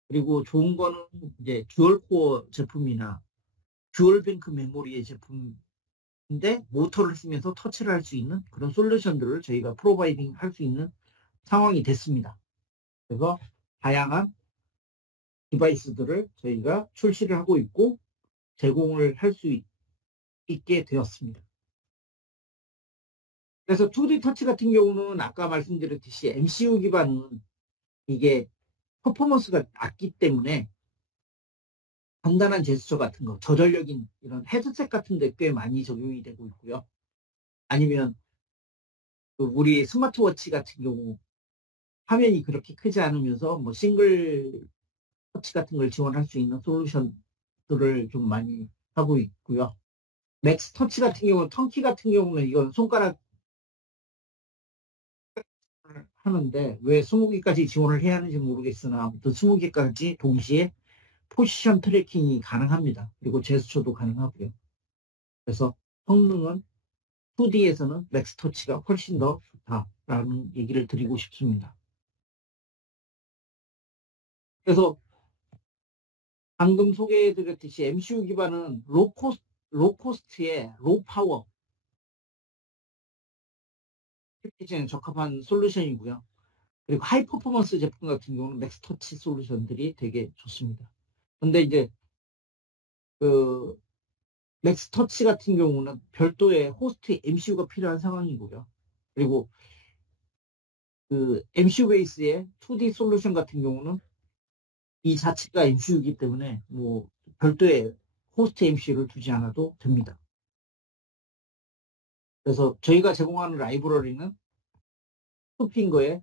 그리고 좋은 거는 이제 듀얼 코어 제품이나 듀얼 뱅크 메모리의 제품인데 모터를 쓰면서 터치를 할 수 있는 그런 솔루션들을 저희가 프로바이딩 할 수 있는 상황이 됐습니다. 그래서 다양한 디바이스들을 저희가 출시를 하고 있고 제공을 할 수 있게 되었습니다. 그래서 2D 터치 같은 경우는 아까 말씀드렸듯이 MCU 기반은 이게 퍼포먼스가 낮기 때문에 간단한 제스처 같은 거, 저전력인 이런 헤드셋 같은 데 꽤 많이 적용이 되고 있고요. 아니면 우리 스마트워치 같은 경우 화면이 그렇게 크지 않으면서 뭐 싱글 터치 같은 걸 지원할 수 있는 솔루션들을 좀 많이 하고 있고요. 맥스 터치 같은 경우는 턴키 같은 경우는 이건 손가락 하는데 왜 20개까지 지원을 해야 하는지 모르겠으나 아무튼 20개까지 동시에 포지션 트래킹이 가능합니다. 그리고 제스처도 가능하고요. 그래서 성능은 2D에서는 맥스 터치가 훨씬 더 좋다라는 얘기를 드리고 싶습니다. 그래서 방금 소개해드렸듯이 MCU 기반은 로코스트에 로파워 패키지에 적합한 솔루션이고요. 그리고 하이 퍼포먼스 제품 같은 경우는 맥스 터치 솔루션들이 되게 좋습니다. 근데 이제 그 맥스 터치 같은 경우는 별도의 호스트 MCU가 필요한 상황이고요. 그리고 그 MCU 베이스의 2D 솔루션 같은 경우는 이 자체가 MCU이기 때문에 뭐 별도의 호스트 MCU를 두지 않아도 됩니다. 그래서 저희가 제공하는 라이브러리는 투핑거의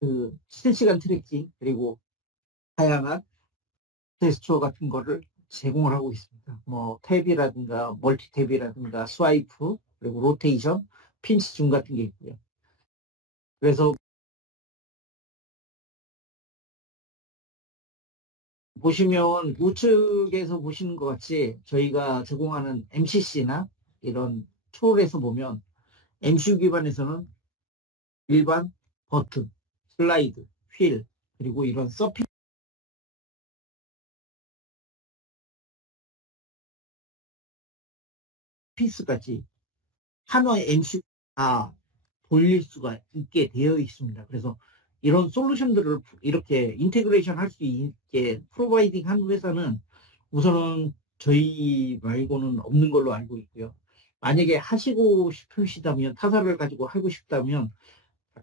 그 실시간 트래킹 그리고 다양한 제스처 같은 거를 제공을 하고 있습니다. 뭐 탭이라든가 멀티 탭이라든가 스와이프 그리고 로테이션, 핀치 줌 같은 게 있고요. 그래서 보시면 우측에서 보시는 것 같이 저희가 제공하는 MCC나 이런 툴에서 보면 MCU 기반에서는 일반 버튼, 슬라이드, 휠 그리고 이런 서피스까지 하나의 MCU가 돌릴 수가 있게 되어 있습니다. 그래서 이런 솔루션들을 이렇게 인테그레이션 할 수 있게 프로바이딩 한 회사는 우선은 저희 말고는 없는 걸로 알고 있고요. 만약에 하시고 싶으시다면 타사를 가지고 하고 싶다면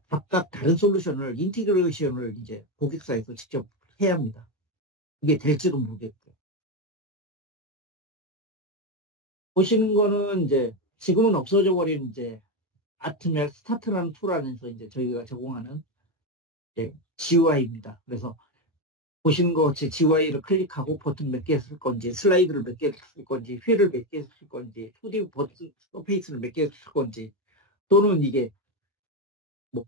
각각 다른 솔루션을 인테그레이션을 이제 고객사에서 직접 해야 합니다. 이게 될지도 모르겠고요. 보시는 거는 이제 지금은 없어져 버린 이제 아트멜 스타트라는 툴 안에서 이제 저희가 제공하는 GUI입니다. 그래서 보시는 것 같이 GUI를 클릭하고 버튼 몇 개 쓸 건지, 슬라이드를 몇 개 쓸 건지, 휠을 몇 개 쓸 건지, 2D 버튼 서페이스를 몇 개 쓸 건지, 또는 이게 뭐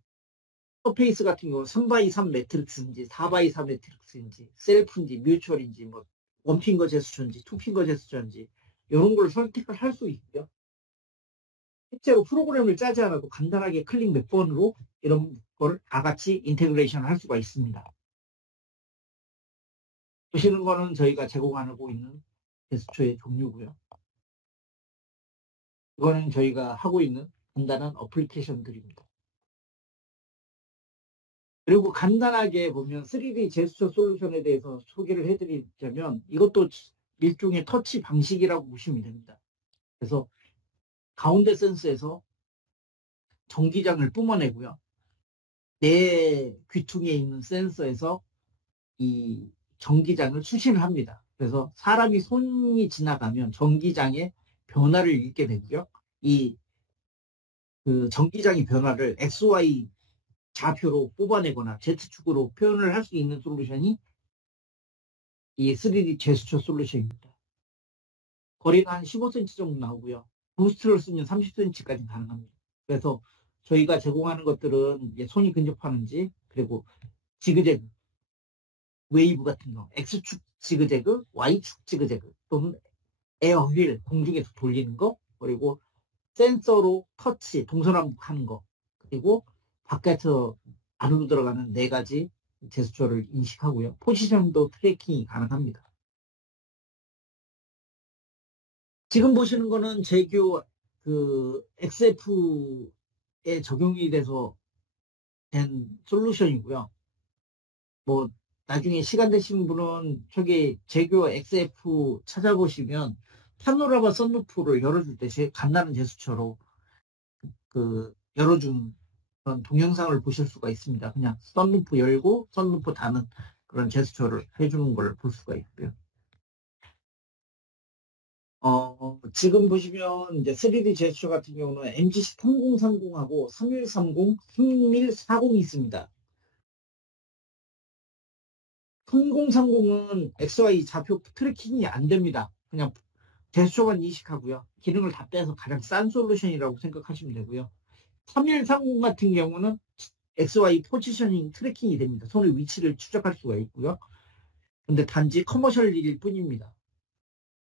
서페이스 같은 경우 3x3 매트릭스인지 4x4 매트릭스인지 셀프인지 뮤추얼인지 뭐 원핑거 제스처인지 투핑거 제스처인지 이런 걸 선택을 할 수 있고요. 실제로 프로그램을 짜지 않아도 간단하게 클릭 몇 번으로 이런 걸 다 같이 인테그레이션 할 수가 있습니다. 보시는 거는 저희가 제공하고 있는 제스처의 종류고요. 이거는 저희가 하고 있는 간단한 어플리케이션들입니다. 그리고 간단하게 보면 3D 제스처 솔루션에 대해서 소개를 해드리자면 이것도 일종의 터치 방식이라고 보시면 됩니다. 그래서 가운데 센서에서 전기장을 뿜어내고요. 내 귀퉁이에 있는 센서에서 이 전기장을 수신을 합니다. 그래서 사람이 손이 지나가면 전기장의 변화를 읽게 되고요. 그 전기장의 변화를 XY 좌표로 뽑아내거나 Z축으로 표현을 할 수 있는 솔루션이 이 3D 제스처 솔루션입니다. 거리가 한 15cm 정도 나오고요. 부스트를 쓰면 30cm까지 가능합니다. 그래서 저희가 제공하는 것들은 손이 근접하는지, 그리고 지그재그, 웨이브 같은 거, X축 지그재그, Y축 지그재그, 또는 에어휠, 공중에서 돌리는 거, 그리고 센서로 터치, 동서남북하는 거, 그리고 바깥에서 안으로 들어가는 4가지 제스처를 인식하고요. 포지션도 트래킹이 가능합니다. 지금 보시는 거는 제규 그 XF에 적용이 돼서 된 솔루션이고요. 뭐 나중에 시간 되신 분은 저기 제규 XF 찾아보시면 파노라마 썬루프를 열어줄 때 간단한 제스처로 그 열어준 그런 동영상을 보실 수가 있습니다. 그냥 썬루프 열고 썬루프 닫는 그런 제스처를 해주는 걸 볼 수가 있고요. 지금 보시면 이제 3D 제스처 같은 경우는 MGC 3030하고 3130, 3140이 있습니다. 3030은 XY 좌표 트래킹이 안 됩니다. 그냥 제스처만 인식하고요. 기능을 다 빼서 가장 싼 솔루션이라고 생각하시면 되고요. 3130 같은 경우는 XY 포지셔닝 트래킹이 됩니다. 손의 위치를 추적할 수가 있고요. 근데 단지 커머셜일 뿐입니다.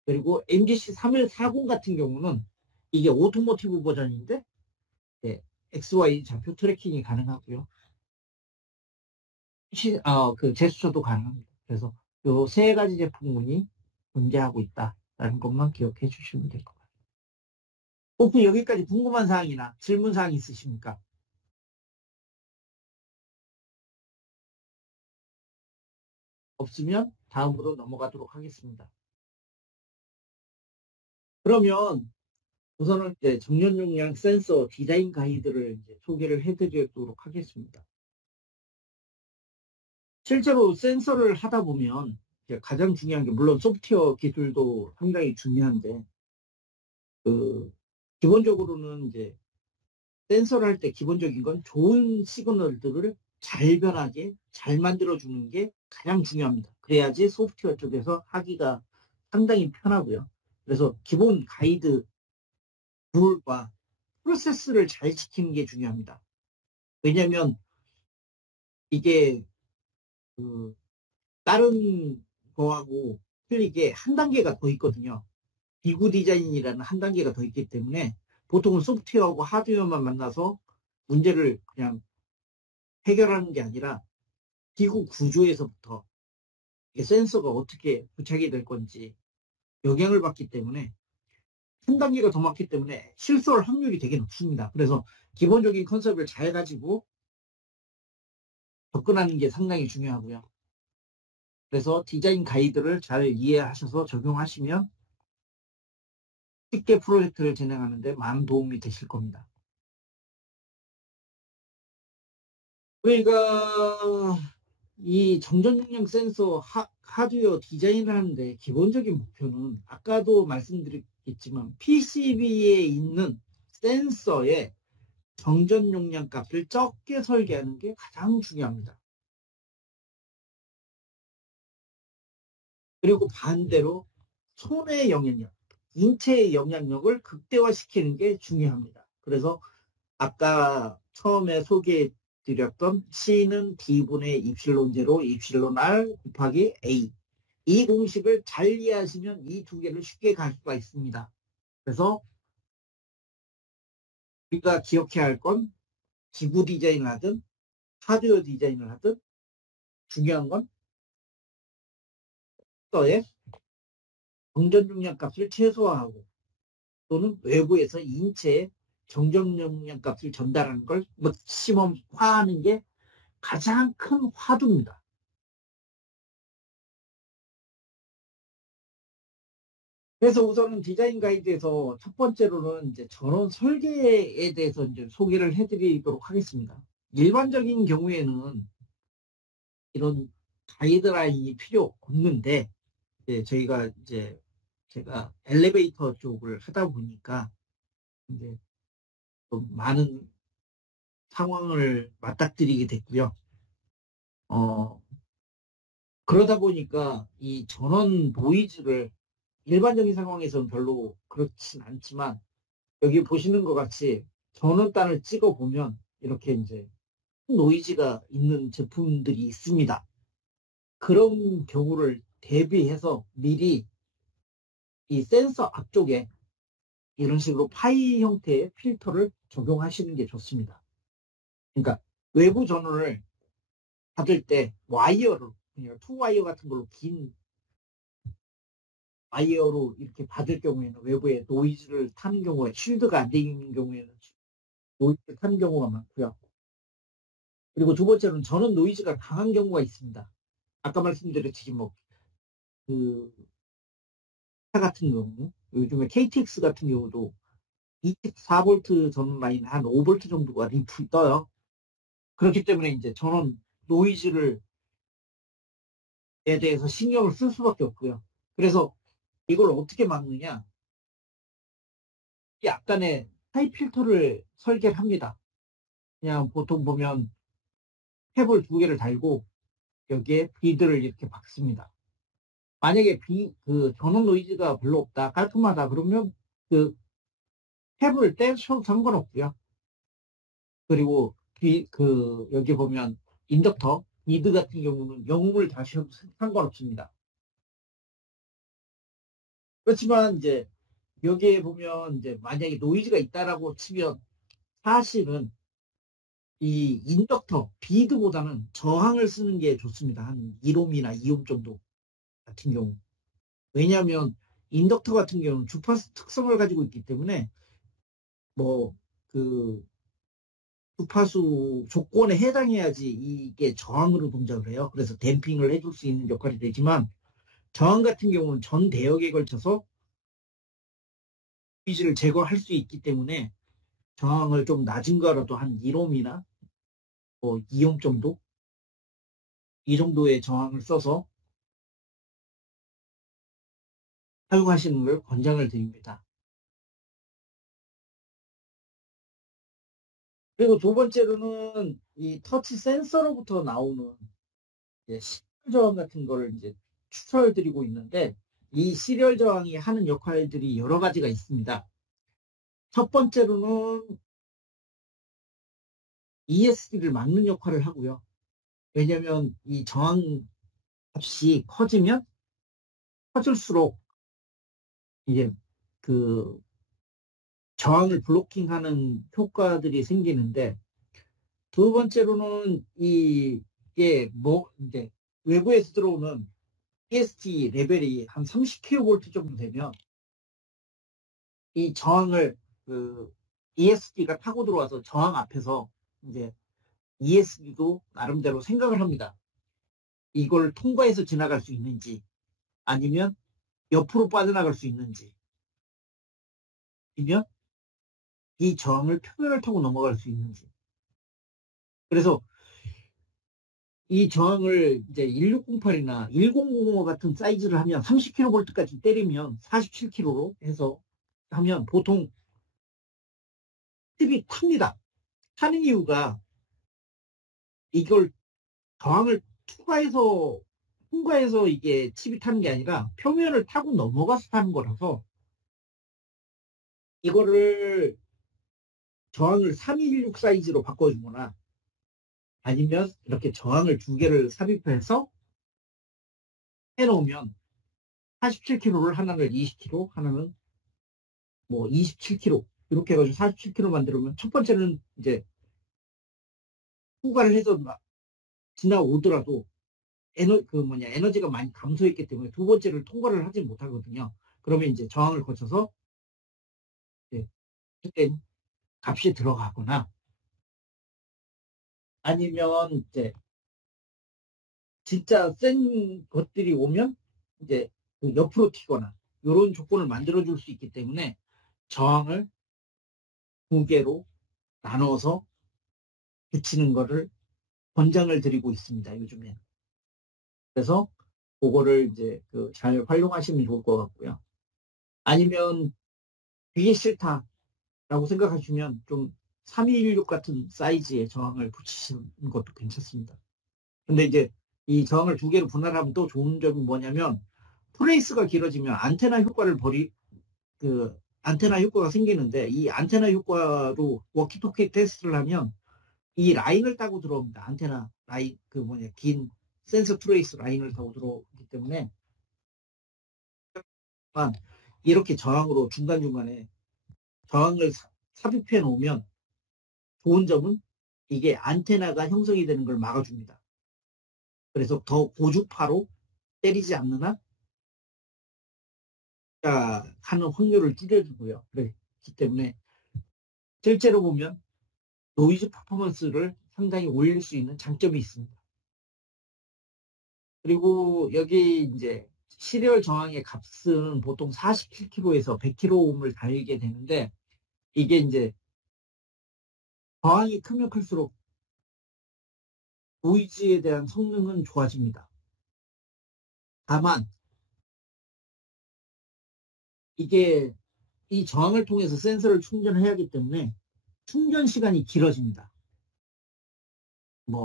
그리고 MGC 3140 같은 경우는 이게 오토모티브 버전인데 XY 좌표 트래킹이 가능하고요. 그 제스처도 가능합니다. 그래서 요 3가지 제품군이 존재하고 있다라는 것만 기억해 주시면 될 것 같아요. 혹시 여기까지 궁금한 사항이나 질문 사항 있으십니까? 없으면 다음으로 넘어가도록 하겠습니다. 그러면 우선은 이제 정렬 용량 센서 디자인 가이드를 이제 소개를 해드리도록 하겠습니다. 실제로 센서를 하다 보면 가장 중요한 게 물론 소프트웨어 기술도 상당히 중요한데 기본적으로는 이제 센서를 할 때 기본적인 건 좋은 시그널들을 잘 변하게 잘 만들어주는 게 가장 중요합니다. 그래야지 소프트웨어 쪽에서 하기가 상당히 편하고요. 그래서 기본 가이드 룰과 프로세스를 잘 지키는 게 중요합니다. 왜냐하면 이게 다른 거하고 틀리게 한 단계가 더 있거든요. 기구 디자인이라는 한 단계가 더 있기 때문에 보통은 소프트웨어하고 하드웨어만 만나서 문제를 그냥 해결하는 게 아니라 기구 구조에서부터 센서가 어떻게 부착이 될 건지 영향을 받기 때문에 한 단계가 더 많기 때문에 실수할 확률이 되게 높습니다. 그래서 기본적인 컨셉을 잘 가지고 접근하는 게 상당히 중요하고요. 그래서 디자인 가이드를 잘 이해하셔서 적용하시면 쉽게 프로젝트를 진행하는데 많은 도움이 되실 겁니다. 우리가 이 정전 용량 센서 하드웨어 디자인을 하는데 기본적인 목표는 아까도 말씀드렸겠지만 PCB에 있는 센서의 정전 용량 값을 적게 설계하는 게 가장 중요합니다. 그리고 반대로 손의 영향력, 인체의 영향력을 극대화시키는 게 중요합니다. 그래서 아까 처음에 소개해드렸던 C는 D분의 입실론 제로, 입실론 R 곱하기 A. 이 공식을 잘 이해하시면 이 두 개를 쉽게 갈 수가 있습니다. 그래서 우리가 기억해야 할 건 기구 디자인을 하든 하드웨어 디자인을 하든 중요한 건 컴퓨터의 정전 용량 값을 최소화하고 또는 외부에서 인체에 정전 용량 값을 전달하는 걸 맥시멈화하는 게 가장 큰 화두입니다. 그래서 우선은 디자인 가이드에서 첫 번째로는 이제 전원 설계에 대해서 이제 소개를 해드리도록 하겠습니다. 일반적인 경우에는 이런 가이드라인이 필요 없는데, 저희가 제가 엘리베이터 쪽을 하다 보니까 이제 좀 많은 상황을 맞닥뜨리게 됐고요. 그러다 보니까 이 전원 노이즈를 일반적인 상황에서는 별로 그렇진 않지만, 여기 보시는 것 같이 전원단을 찍어 보면 이렇게 이제 노이즈가 있는 제품들이 있습니다. 그런 경우를 대비해서 미리 이 센서 앞쪽에 이런 식으로 파이 형태의 필터를 적용하시는 게 좋습니다. 그러니까 외부 전원을 받을 때 와이어로, 그냥 투와이어 같은 걸로 긴 와이어로 이렇게 받을 경우에는 외부에 노이즈를 타는 경우에, 쉴드가 안 되어 있는 경우에는 노이즈를 타는 경우가 많고요. 그리고 두 번째로는 전원 노이즈가 강한 경우가 있습니다. 아까 말씀드렸듯이 그 차 같은 경우, 요즘에 KTX 같은 경우도 24V 전원 라인 한 5V 정도가 리플 떠요. 그렇기 때문에 이제 전원 노이즈를 에 대해서 신경을 쓸 수밖에 없고요. 그래서 이걸 어떻게 막느냐? 약간의 하이 필터를 설계를 합니다. 그냥 보통 보면 탭을 두 개를 달고 여기에 비드를 이렇게 박습니다. 만약에 그 전원 노이즈가 별로 없다, 깔끔하다 그러면 그 탭을 떼셔도 상관없고요. 그리고 여기 보면 인덕터, 비드 같은 경우는 영음을 다셔도 상관없습니다. 그렇지만 이제 여기에 보면 이제 만약에 노이즈가 있다라고 치면 사실은 이 인덕터, 비드보다는 저항을 쓰는 게 좋습니다. 한 1옴이나 2옴 정도 같은 경우. 왜냐하면 인덕터 같은 경우는 주파수 특성을 가지고 있기 때문에 뭐 그 주파수 조건에 해당해야지 이게 저항으로 동작을 해요. 그래서 댐핑을 해줄 수 있는 역할이 되지만 저항 같은 경우는 전 대역에 걸쳐서 노이즈를 제거할 수 있기 때문에 저항을 좀 낮은 거라도 한 1옴이나 뭐 2옴 정도, 이 정도의 저항을 써서 사용하시는 걸 권장을 드립니다. 그리고 두 번째로는 이 터치 센서로부터 나오는 시리얼 저항 같은 거를 이제 추천을 드리고 있는데, 이 시리얼 저항이 하는 역할들이 여러 가지가 있습니다. 첫 번째로는 ESD를 막는 역할을 하고요. 왜냐하면 이 저항 값이 커질수록 이제 그 저항을 블로킹하는 효과들이 생기는데, 두 번째로는 이게 이제 외부에서 들어오는 ESD 레벨이 한 30kV 정도 되면 이 저항을 ESD가 타고 들어와서 저항 앞에서 이제 ESD도 나름대로 생각을 합니다. 이걸 통과해서 지나갈 수 있는지, 아니면 옆으로 빠져나갈 수 있는지, 아니면 이 저항을 표면을 타고 넘어갈 수 있는지. 그래서 이 저항을 이제 1608이나 1005 같은 사이즈를 하면 30kV까지 때리면 47kg로 해서 하면 보통 칩이 탑니다. 타는 이유가 이걸 저항을 통과해서 이게 칩이 타는 게 아니라 표면을 타고 넘어가서 타는 거라서, 이거를 저항을 3216 사이즈로 바꿔주거나 아니면 이렇게 저항을 두 개를 삽입해서 해놓으면 47kg를 하나는 20kg, 하나는 뭐 27kg 이렇게 해가지고 47kg 만들면 첫 번째는 이제 통과를 해서 지나오더라도 에너지가 많이 감소했기 때문에 두 번째를 통과를 하지 못하거든요. 그러면 이제 저항을 거쳐서 이제 값이 들어가거나, 아니면 이제 진짜 센 것들이 오면 이제 그 옆으로 튀거나 이런 조건을 만들어 줄 수 있기 때문에 저항을 두 개로 나눠서 붙이는 거를 권장을 드리고 있습니다, 요즘에. 그래서 그거를 이제 잘 활용하시면 좋을 것 같고요. 아니면 그게 싫다라고 생각하시면 좀 3216 같은 사이즈의 저항을 붙이시는 것도 괜찮습니다. 근데 이제 이 저항을 두 개로 분할하면 또 좋은 점이 뭐냐면 트레이스가 길어지면 안테나 효과가 생기는데 이 안테나 효과로 워키토키 테스트를 하면 이 라인을 따고 들어옵니다. 안테나 라인 긴 센서 트레이스 라인을 타고 들어오기 때문에 이렇게 저항으로 중간중간에 저항을 삽입해 놓으면 좋은 점은 이게 안테나가 형성이 되는 걸 막아줍니다. 그래서 더 고주파로 때리지 않는 한 하는 확률을 줄여주고요. 그렇기 때문에 실제로 보면 노이즈 퍼포먼스를 상당히 올릴 수 있는 장점이 있습니다. 그리고 여기 이제 시리얼 저항의 값은 보통 47kH에서 100kΩ을 달게 되는데 이게 이제 저항이 크면 클수록 노이즈에 대한 성능은 좋아집니다. 다만 이게 이 저항을 통해서 센서를 충전해야 하기 때문에 충전 시간이 길어집니다.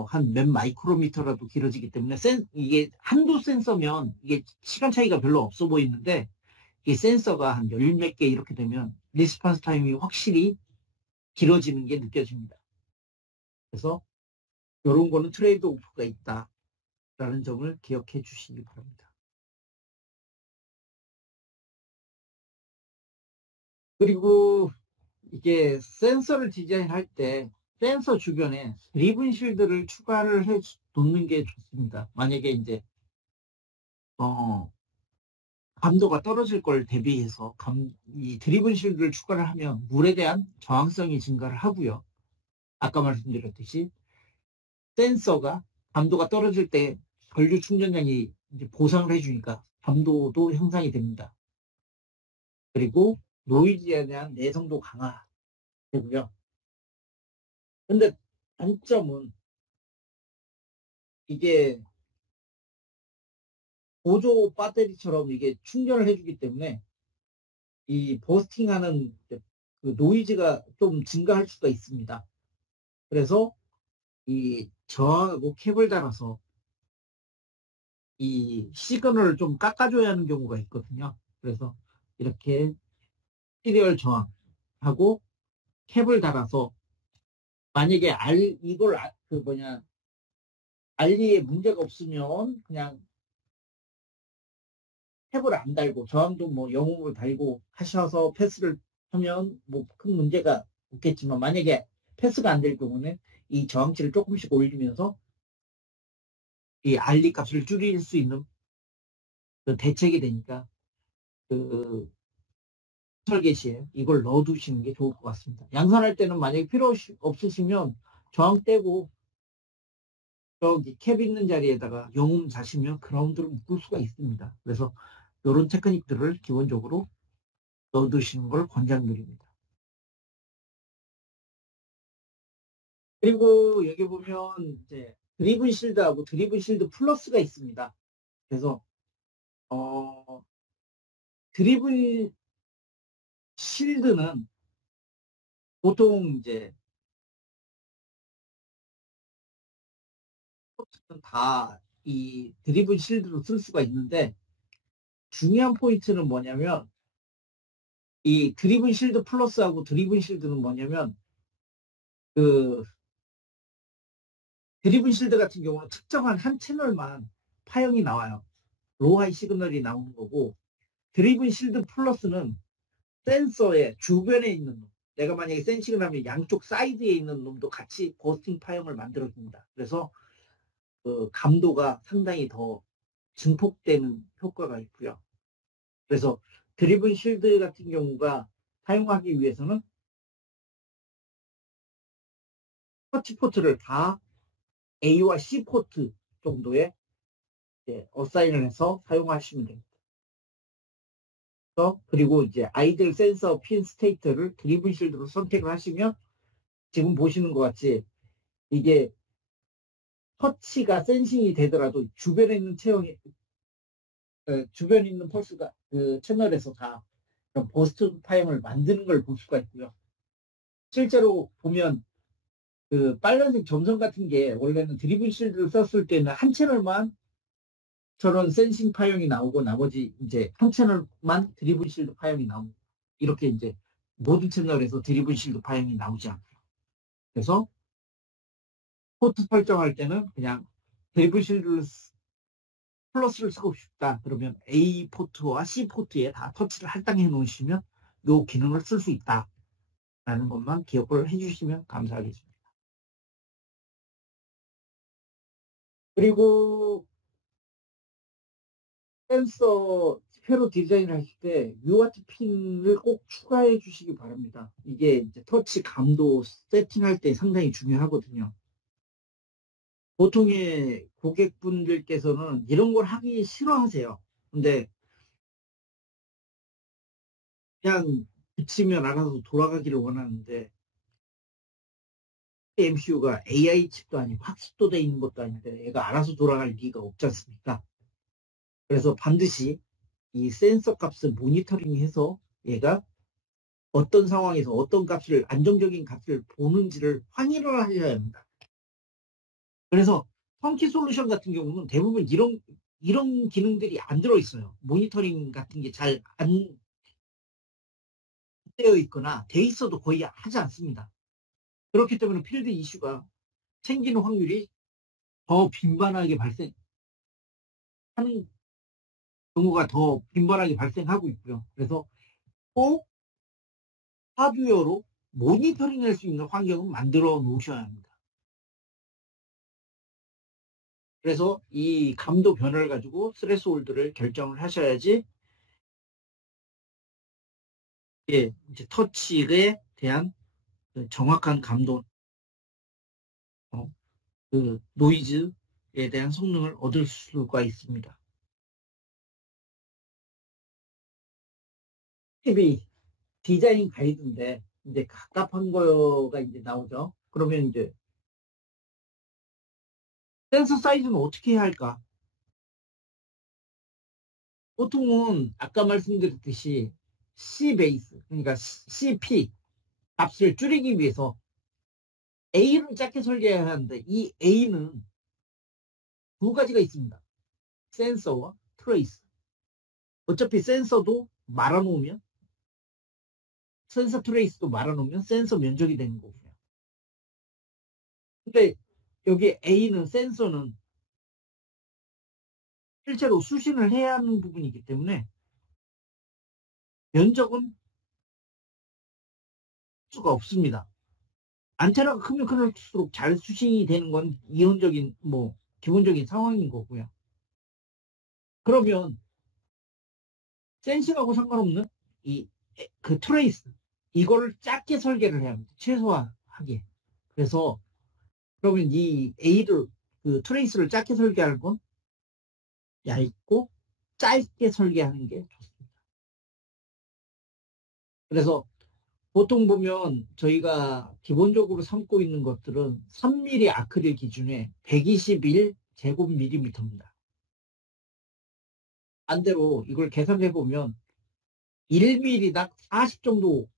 한 몇 마이크로미터라도 길어지기 때문에 이게 한두 센서면 이게 시간 차이가 별로 없어 보이는데 이 센서가 한 열 몇 개 이렇게 되면 리스폰스 타임이 확실히 길어지는 게 느껴집니다. 그래서 이런 거는 트레이드 오프가 있다라는 점을 기억해 주시기 바랍니다. 그리고 이게 센서를 디자인할 때 센서 주변에 드리븐 실드를 추가를 해 놓는 게 좋습니다. 만약에 이제 감도가 떨어질 걸 대비해서 이 드리븐 실드를 추가를 하면 물에 대한 저항성이 증가를 하고요. 아까 말씀드렸듯이 센서가 감도가 떨어질 때 전류 충전량이 이제 보상을 해주니까 감도도 향상이 됩니다. 그리고 노이즈에 대한 내성도 강화되고요. 근데 단점은 이게 보조 배터리처럼 이게 충전을 해주기 때문에 이 버스팅하는 그 노이즈가 좀 증가할 수가 있습니다. 그래서 이 저항하고 캡을 달아서 이 시그널을 좀 깎아줘야 하는 경우가 있거든요. 그래서 이렇게 시리얼 저항하고 캡을 달아서 만약에 알리에 문제가 없으면 그냥 캡을 안 달고 저항도 영웅을 달고 하셔서 패스를 하면 큰 문제가 없겠지만 만약에 패스가 안 될 경우는 이 저항치를 조금씩 올리면서 이 알리 값을 줄일 수 있는 그 대책이 되니까 그 설계 시에 이걸 넣어두시는 게 좋을 것 같습니다. 양산할 때는 만약에 필요 없으시면 저항 떼고 저기 캡 있는 자리에다가 영웅 자시면 그라운드를 묶을 수가 있습니다. 그래서 이런 테크닉들을 기본적으로 넣어두시는 걸 권장드립니다. 그리고 여기 보면 이제 드리븐 실드하고 드리븐 실드 플러스가 있습니다. 그래서 드리븐 실드는 보통 이제 다 이 드리븐 실드로 쓸 수가 있는데 중요한 포인트는 뭐냐면 이 드리븐 실드 플러스하고 드리븐 실드는 뭐냐면 그 드리븐 실드 같은 경우는 특정한 한 채널만 파형이 나와요. 로하이 시그널이 나오는 거고 드리븐 실드 플러스는 센서의 주변에 있는 놈. 내가 만약에 센싱을 하면 양쪽 사이드에 있는 놈도 같이 버스팅 파형을 만들어줍니다. 그래서 감도가 상당히 더 증폭되는 효과가 있고요. 그래서 드리븐 실드 같은 경우가 사용하기 위해서는 터치 포트를 다 A와 C 포트 정도에 어사인을 해서 사용하시면 됩니다. 그리고 이제 아이들 센서 핀 스테이트를 드리븐 실드로 선택을 하시면 지금 보시는 것 같이 이게 터치가 센싱이 되더라도 주변에 있는 주변에 있는 펄스가 그 채널에서 다 그런 버스트 타임을 만드는 걸 볼 수가 있고요. 실제로 보면 그 빨간색 점선 같은 게 원래는 드리블 실드를 썼을 때는 한 채널만 저런 센싱 파형이 나오고 나머지 이제 한 채널만 드리블 실드 파형이 나오고 이렇게 이제 모든 채널에서 드리블 실드 파형이 나오지 않고 그래서 포트 설정할 때는 그냥 드리블 실드 플러스를 쓰고 싶다. 그러면 A 포트와 C 포트에 다 터치를 할당해 놓으시면 이 기능을 쓸 수 있다. 라는 것만 기억을 해주시면 감사하겠습니다. 그리고 센서 회로 디자인을 하실 때 UART 핀을 꼭 추가해 주시기 바랍니다. 이게 이제 터치 감도 세팅할 때 상당히 중요하거든요. 보통의 고객분들께서는 이런 걸 하기 싫어하세요. 근데 그냥 붙이면 알아서 돌아가기를 원하는데 MCU가 AI 칩도 아니고 학습도 돼 있는 것도 아닌데 얘가 알아서 돌아갈 리가 없지 않습니까? 그래서 반드시 이 센서 값을 모니터링해서 얘가 어떤 상황에서 어떤 값을 안정적인 값을 보는지를 확인을 하셔야 합니다. 그래서 펑키 솔루션 같은 경우는 대부분 이런 기능들이 안 들어 있어요. 모니터링 같은 게 잘 안 되어 있거나 돼 있어도 거의 하지 않습니다. 그렇기 때문에 필드 이슈가 생기는 확률이 더 빈번하게 발생하는 경우가 더 빈번하게 발생하고 있고요. 그래서 꼭 하드웨어로 모니터링할 수 있는 환경을 만들어 놓으셔야 합니다. 그래서 이 감도 변화를 가지고 스레스홀드를 결정을 하셔야지 예, 이제 터치에 대한 그 정확한 감도, 그 노이즈에 대한 성능을 얻을 수가 있습니다. 팁이 디자인 가이드인데 이제 갑갑한 거가 이제 나오죠. 그러면 이제 센서 사이즈는 어떻게 해야 할까? 보통은 아까 말씀드렸듯이 C 베이스, 그러니까 CP 값을 줄이기 위해서 A를 작게 설계해야 하는데 이 A는 두 가지가 있습니다. 센서와 트레이스. 어차피 센서도 말아놓으면 센서 트레이스도 말아놓으면 센서 면적이 되는 거고요. 근데 여기 A는 센서는 실제로 수신을 해야 하는 부분이기 때문에 면적은 수가 없습니다. 안테나가 크면 클수록 잘 수신이 되는 건 이론적인 뭐 기본적인 상황인 거고요. 그러면 센싱하고 상관없는 이 그 트레이스 이거를 작게 설계를 해야 합니다. 최소화하게. 그래서 그러면 이 A를 그 트레이스를 작게 설계하는 건 얇고 짧게 설계하는 게 좋습니다. 그래서 보통 보면 저희가 기본적으로 삼고 있는 것들은 3mm 아크릴 기준에 121 제곱밀리미터입니다. 반대로 이걸 계산해 보면 1mm당 40 정도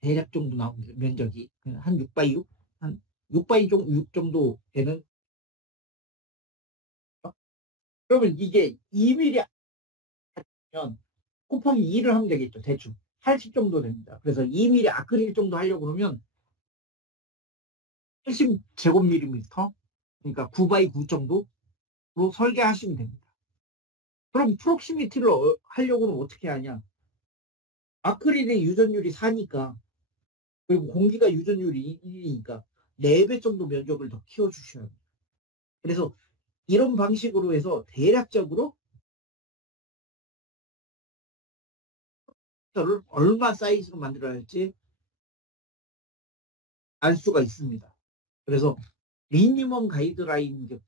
대략 정도 나옵니다. 면적이 한 6x 6, 한 6x 6 정도 되는. 그러면 이게 2mm 면 곱하기 2를 하면 되겠죠. 대충 80 정도 됩니다. 그래서 2mm 아크릴 정도 하려고 그러면 80 제곱밀리미터, 그러니까 9x9 정도로 설계하시면 됩니다. 그럼 프록시미티를 하려고는 어떻게 하냐? 아크릴의 유전율이 4니까 그리고 공기가 유전율이 1이니까 4배 정도 면적을 더 키워주셔야 합니다. 그래서 이런 방식으로 해서 대략적으로 를 얼마 사이즈로 만들어야 할지 알 수가 있습니다. 그래서 미니멈 가이드라인이니까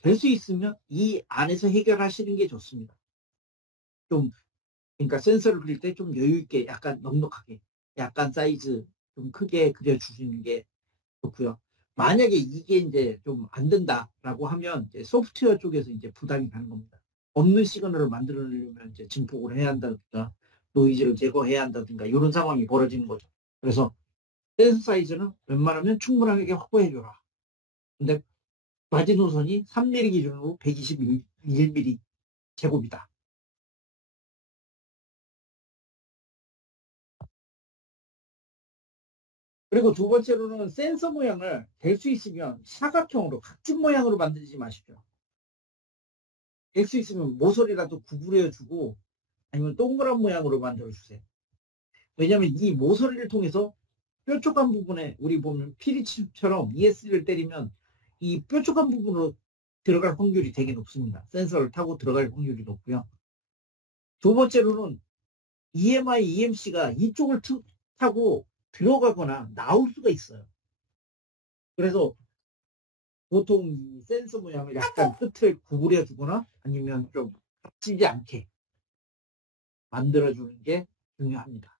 될 수 있으면 이 안에서 해결하시는 게 좋습니다. 좀 그러니까 센서를 그릴 때 좀 여유 있게 약간 넉넉하게 약간 사이즈 좀 크게 그려주시는 게 좋고요. 만약에 이게 이제 좀 안 된다라고 하면 이제 소프트웨어 쪽에서 이제 부담이 가는 겁니다. 없는 시그널을 만들어내려면 이제 증폭을 해야 한다든가 노이즈를 제거해야 한다든가 이런 상황이 벌어지는 거죠. 그래서 센서 사이즈는 웬만하면 충분하게 확보해줘라. 근데 마지노선이 3mm 기준으로 121mm 제곱이다. 그리고 두 번째로는 센서 모양을 될 수 있으면 사각형으로 각진 모양으로 만들지 마십시오. 될 수 있으면 모서리라도 구부려주고 아니면 동그란 모양으로 만들어주세요. 왜냐하면 이 모서리를 통해서 뾰족한 부분에 우리 보면 피리칩처럼 ES를 때리면 이 뾰족한 부분으로 들어갈 확률이 되게 높습니다. 센서를 타고 들어갈 확률이 높고요. 두 번째로는 EMI, EMC가 이쪽을 타고 들어가거나 나올 수가 있어요. 그래서 보통 이 센서 모양을 약간 끝을 구부려 주거나 아니면 좀 겹치지 않게 만들어주는 게 중요합니다.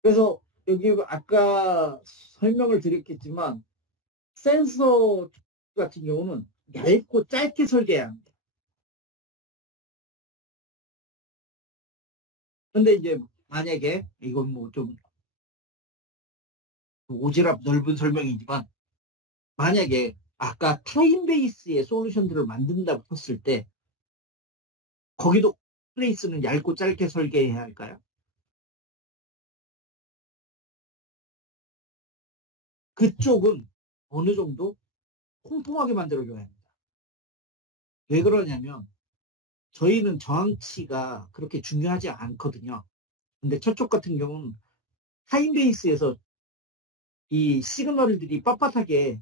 그래서 여기 아까 설명을 드렸겠지만 센서 같은 경우는 얇고 짧게 설계해야 합니다. 근데 이제 만약에 이건 뭐 좀 오지랖 넓은 설명이지만 만약에 아까 타임 베이스의 솔루션들을 만든다고 했을 때 거기도 트레이스는 얇고 짧게 설계해야 할까요? 그쪽은 어느 정도 통통하게 만들어줘야 합니다. 왜 그러냐면 저희는 저항치가 그렇게 중요하지 않거든요. 근데 저쪽 같은 경우는 타임 베이스에서 이 시그널들이 빳빳하게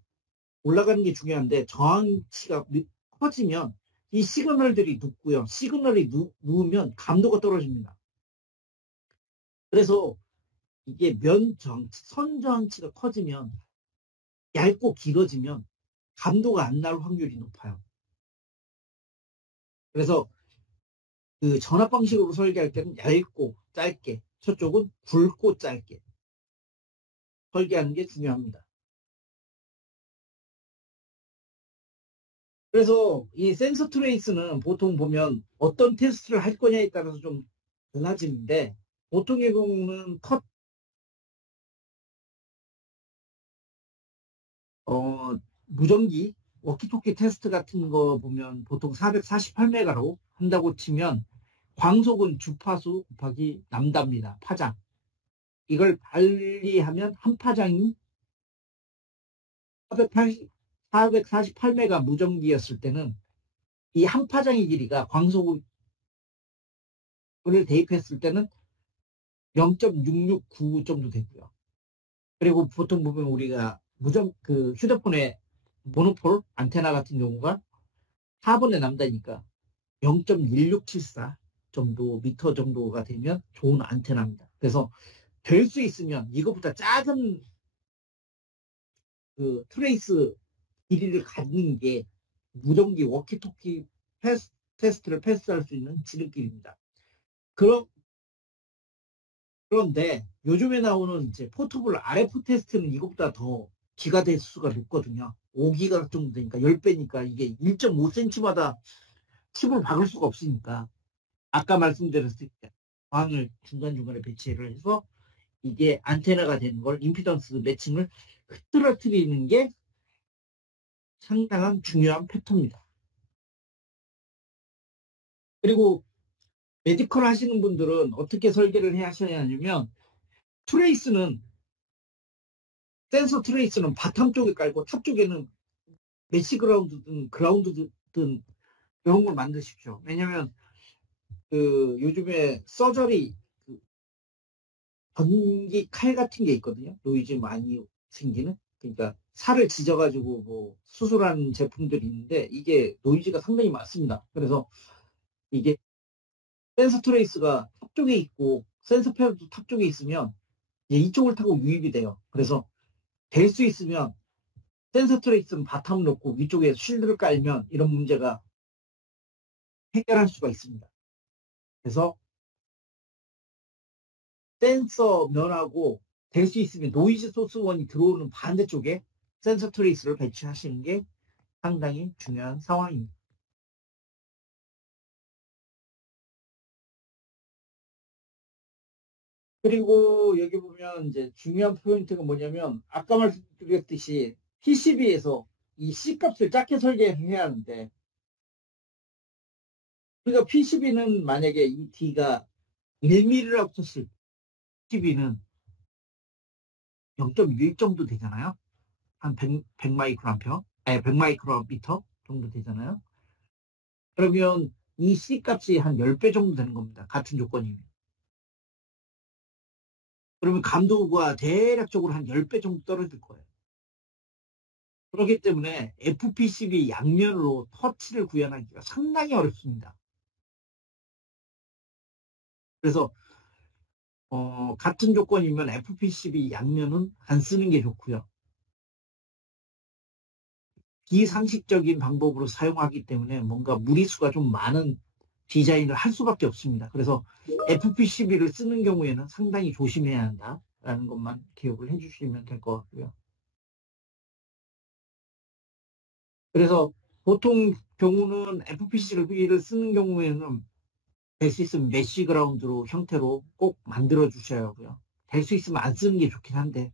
올라가는 게 중요한데 저항치가 커지면 이 시그널들이 눕고요. 시그널이 누우면 감도가 떨어집니다. 그래서 이게 선 저항치가 커지면 얇고 길어지면 감도가 안 나올 확률이 높아요. 그래서 그 전압 방식으로 설계할 때는 얇고 짧게, 저쪽은 굵고 짧게 설계하는 게 중요합니다. 그래서 이 센서 트레이스는 보통 보면 어떤 테스트를 할 거냐에 따라서 좀 달라지는데 보통의 경우는 무전기 워키토키 테스트 같은 거 보면 보통 448메가로 한다고 치면 광속은 주파수 곱하기 남다입니다. 파장. 이걸 발리하면 한 파장이 448메가 무전기였을 때는 이 한 파장의 길이가 광속을 대입했을 때는 0.669 정도 되고요. 그리고 보통 보면 우리가 그 휴대폰의 모노폴 안테나 같은 경우가 4분의 남다니까 0.1674 정도 미터 정도가 되면 좋은 안테나입니다. 그래서 될 수 있으면 이것보다 작은 그 트레이스 길이를 갖는 게 무전기 워키토키 테스트를 패스할 수 있는 지름길입니다. 그런데 요즘에 나오는 이제 포터블 RF 테스트는 이것보다 더 기가 대수가 높거든요. 5기가 정도 되니까 10배니까 이게 1.5cm마다 칩을 박을 수가 없으니까 아까 말씀드렸을 때 광을 중간중간에 배치를 해서 이게 안테나가 되는 걸 임피던스 매칭을 흐트러뜨리는 게 상당한 중요한 팩터입니다. 그리고 메디컬 하시는 분들은 어떻게 설계를 해 하셔야 하냐면 트레이스는 센서 트레이스는 바탕 쪽에 깔고 탑 쪽에는 메시 그라운드든 이런 걸 만드십시오. 왜냐면 그 요즘에 서저리 그 전기 칼 같은 게 있거든요. 노이즈 많이 생기는. 그러니까 살을 지져가지고 뭐 수술하는 제품들이 있는데 이게 노이즈가 상당히 많습니다. 그래서 이게 센서 트레이스가 탑 쪽에 있고 센서 패드도 탑 쪽에 있으면 이쪽을 타고 유입이 돼요. 그래서 될 수 있으면 센서 트레이스는 바탕 놓고 위쪽에 쉴드를 깔면 이런 문제가 해결할 수가 있습니다. 그래서 센서 면하고 될 수 있으면 노이즈 소스원이 들어오는 반대쪽에 센서 트레이스를 배치하시는 게 상당히 중요한 상황입니다. 그리고 여기 보면 이제 중요한 포인트가 뭐냐면 아까 말씀드렸듯이 PCB에서 이 C값을 작게 설계해야 하는데 우리가 PCB는 만약에 이 D가 1mm라고 쳤을 때 PCB는 0.1 정도 되잖아요. 한 100 마이크로암페어, 아니 100 마이크로미터 정도 되잖아요. 그러면 이 C값이 한 10배 정도 되는 겁니다. 같은 조건이면. 그러면 감도가 대략적으로 한 10배 정도 떨어질 거예요. 그렇기 때문에 FPCB 양면으로 터치를 구현하기가 상당히 어렵습니다. 그래서 같은 조건이면 FPCB 양면은 안 쓰는 게 좋고요. 비상식적인 방법으로 사용하기 때문에 뭔가 무리수가 좀 많은 디자인을 할 수밖에 없습니다. 그래서 FPCB를 쓰는 경우에는 상당히 조심해야 한다라는 것만 기억을 해주시면 될 것 같고요. 그래서 보통 경우는 FPCB를 쓰는 경우에는 될 수 있으면 메쉬 그라운드로 형태로 꼭 만들어 주셔야 하고요. 될 수 있으면 안 쓰는 게 좋긴 한데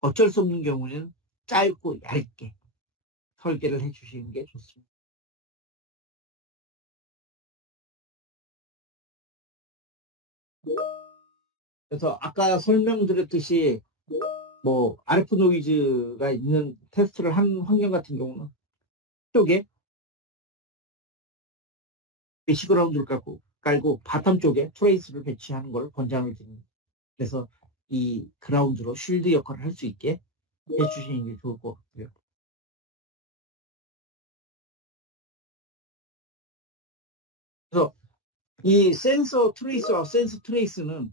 어쩔 수 없는 경우는 짧고 얇게 설계를 해주시는 게 좋습니다. 그래서 아까 설명드렸듯이 뭐 RF 노이즈가 있는 테스트를 한 환경 같은 경우는 쪽에 메시 그라운드를 깔고 바텀 쪽에 트레이스를 배치하는 걸 권장을 드립니다. 그래서 이 그라운드로 쉴드 역할을 할 수 있게 해주시는 게 좋을 것 같고요. 그래서 이 센서 트레이스와 센서 트레이스는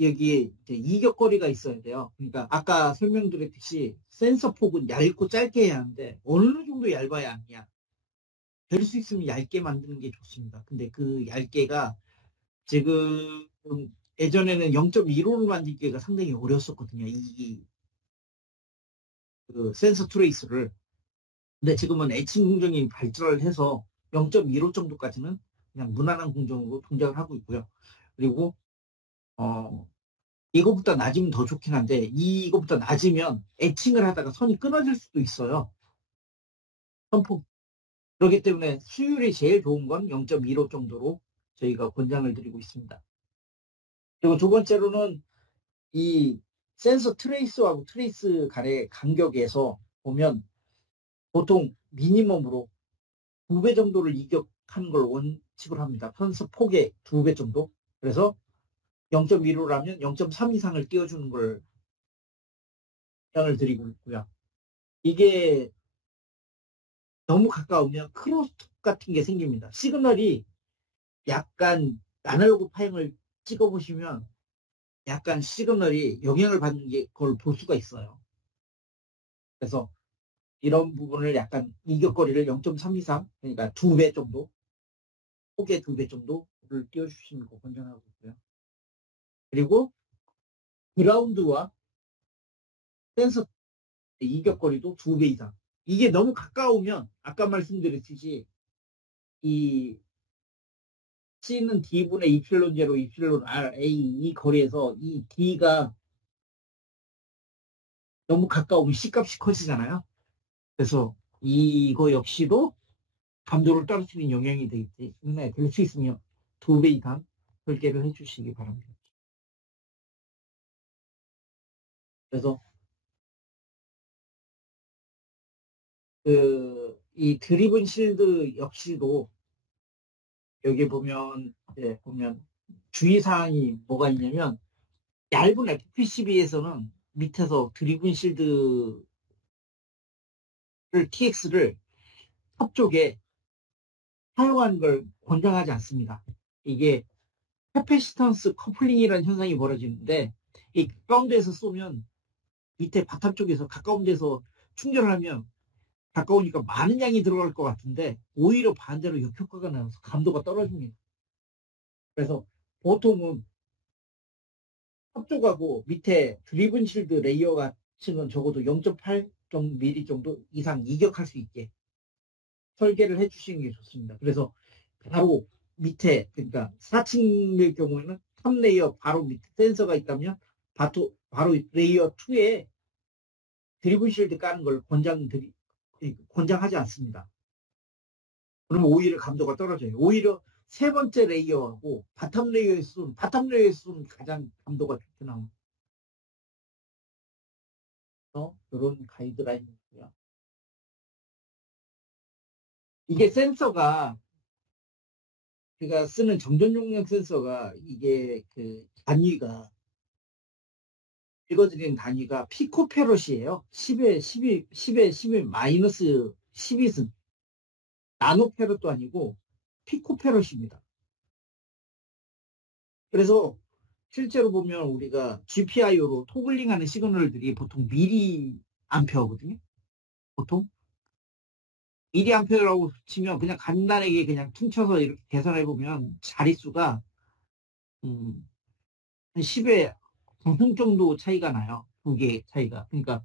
여기에 이제 이격거리가 있어야 돼요. 그러니까 아까 설명드렸듯이 센서 폭은 얇고 짧게 해야 하는데 어느 정도 얇아야 하냐. 될 수 있으면 얇게 만드는 게 좋습니다. 근데 그 얇게가 지금 예전에는 0.15를 만들기가 상당히 어려웠었거든요. 그 센서 트레이스를. 근데 지금은 애칭 공정이 발달을 해서 0.15 정도까지는 그냥 무난한 공정으로 동작을 하고 있고요. 그리고 어, 이거보다 낮으면 더 좋긴 한데 이거보다 낮으면 애칭을 하다가 선이 끊어질 수도 있어요. 선폭. 그렇기 때문에 수율이 제일 좋은 건 0.15 정도로 저희가 권장을 드리고 있습니다. 그리고 두 번째로는 이 센서 트레이스하고 트레이스 간의 간격에서 보면 보통 미니멈으로 2배 정도를 이격하는 걸 원칙으로 합니다. 편서 폭의 2배 정도. 그래서 0.15라면 0.3 이상을 띄워주는 걸 권장을 드리고 있고요. 이게 너무 가까우면 크로스톡 같은 게 생깁니다. 시그널이 약간 아날로그 파형을 찍어보시면 약간 시그널이 영향을 받는 게 그걸 볼 수가 있어요. 그래서 이런 부분을 약간 이격거리를 0.3 이상, 그러니까 2배 정도, 폭의 2배 정도를 띄워주시는 거 권장하고 있고요. 그리고 그라운드와 센서 이격거리도 2배 이상. 이게 너무 가까우면 아까 말씀드렸듯이 이 C는 D분의 이필론 제로, 이필론 R, A 이 거리에서 이 D가 너무 가까우면 C값이 커지잖아요. 그래서 이거 역시도 감도를 떨어뜨리는 영향이 되기 때문에 될 수 있으면 2배 이상 설계를 해주시기 바랍니다. 그래서 이 드리븐 실드 역시도 여기 보면 보면 주의사항이 뭐가 있냐면 얇은 FPCB에서는 밑에서 드리븐 실드를 TX를 탑 쪽에 사용하는 걸 권장하지 않습니다. 이게 캐패시턴스 커플링이라는 현상이 벌어지는데 이 가운데에서 쏘면 밑에 바탕 쪽에서 가까운 데서 충전을 하면 가까우니까 많은 양이 들어갈 것 같은데 오히려 반대로 역효과가 나서 감도가 떨어집니다. 그래서 보통은 협조하고 밑에 드리븐 실드 레이어 같은 적어도 0.8mm 정도 이상 이격할 수 있게 설계를 해주시는 게 좋습니다. 그래서 바로 밑에, 그러니까 4층의 경우에는 탑 레이어 바로 밑에 센서가 있다면 바로 레이어 2에 드리븐 실드 까는 걸 권장하지 않습니다. 그러면 오히려 감도가 떨어져요. 오히려 세 번째 레이어하고 바텀 레이어의 수는 가장 감도가 좋게 나옵니다. 이런 가이드라인이고요. 이게 센서가 제가 쓰는 정전 용량 센서가 이게 그 단위가 읽어드리는 단위가 피코페롯이에요. 10에 마이너스 12승. 나노페롯도 아니고 피코페롯입니다. 그래서 실제로 보면 우리가 GPIO로 토글링하는 시그널들이 보통 미리 암페어거든요. 보통 미리 암페어라고 치면 그냥 간단하게 그냥 퉁쳐서 이렇게 계산해 보면 자릿수가 한 10에 9승 정도 차이가 나요. 두 개 차이가. 그러니까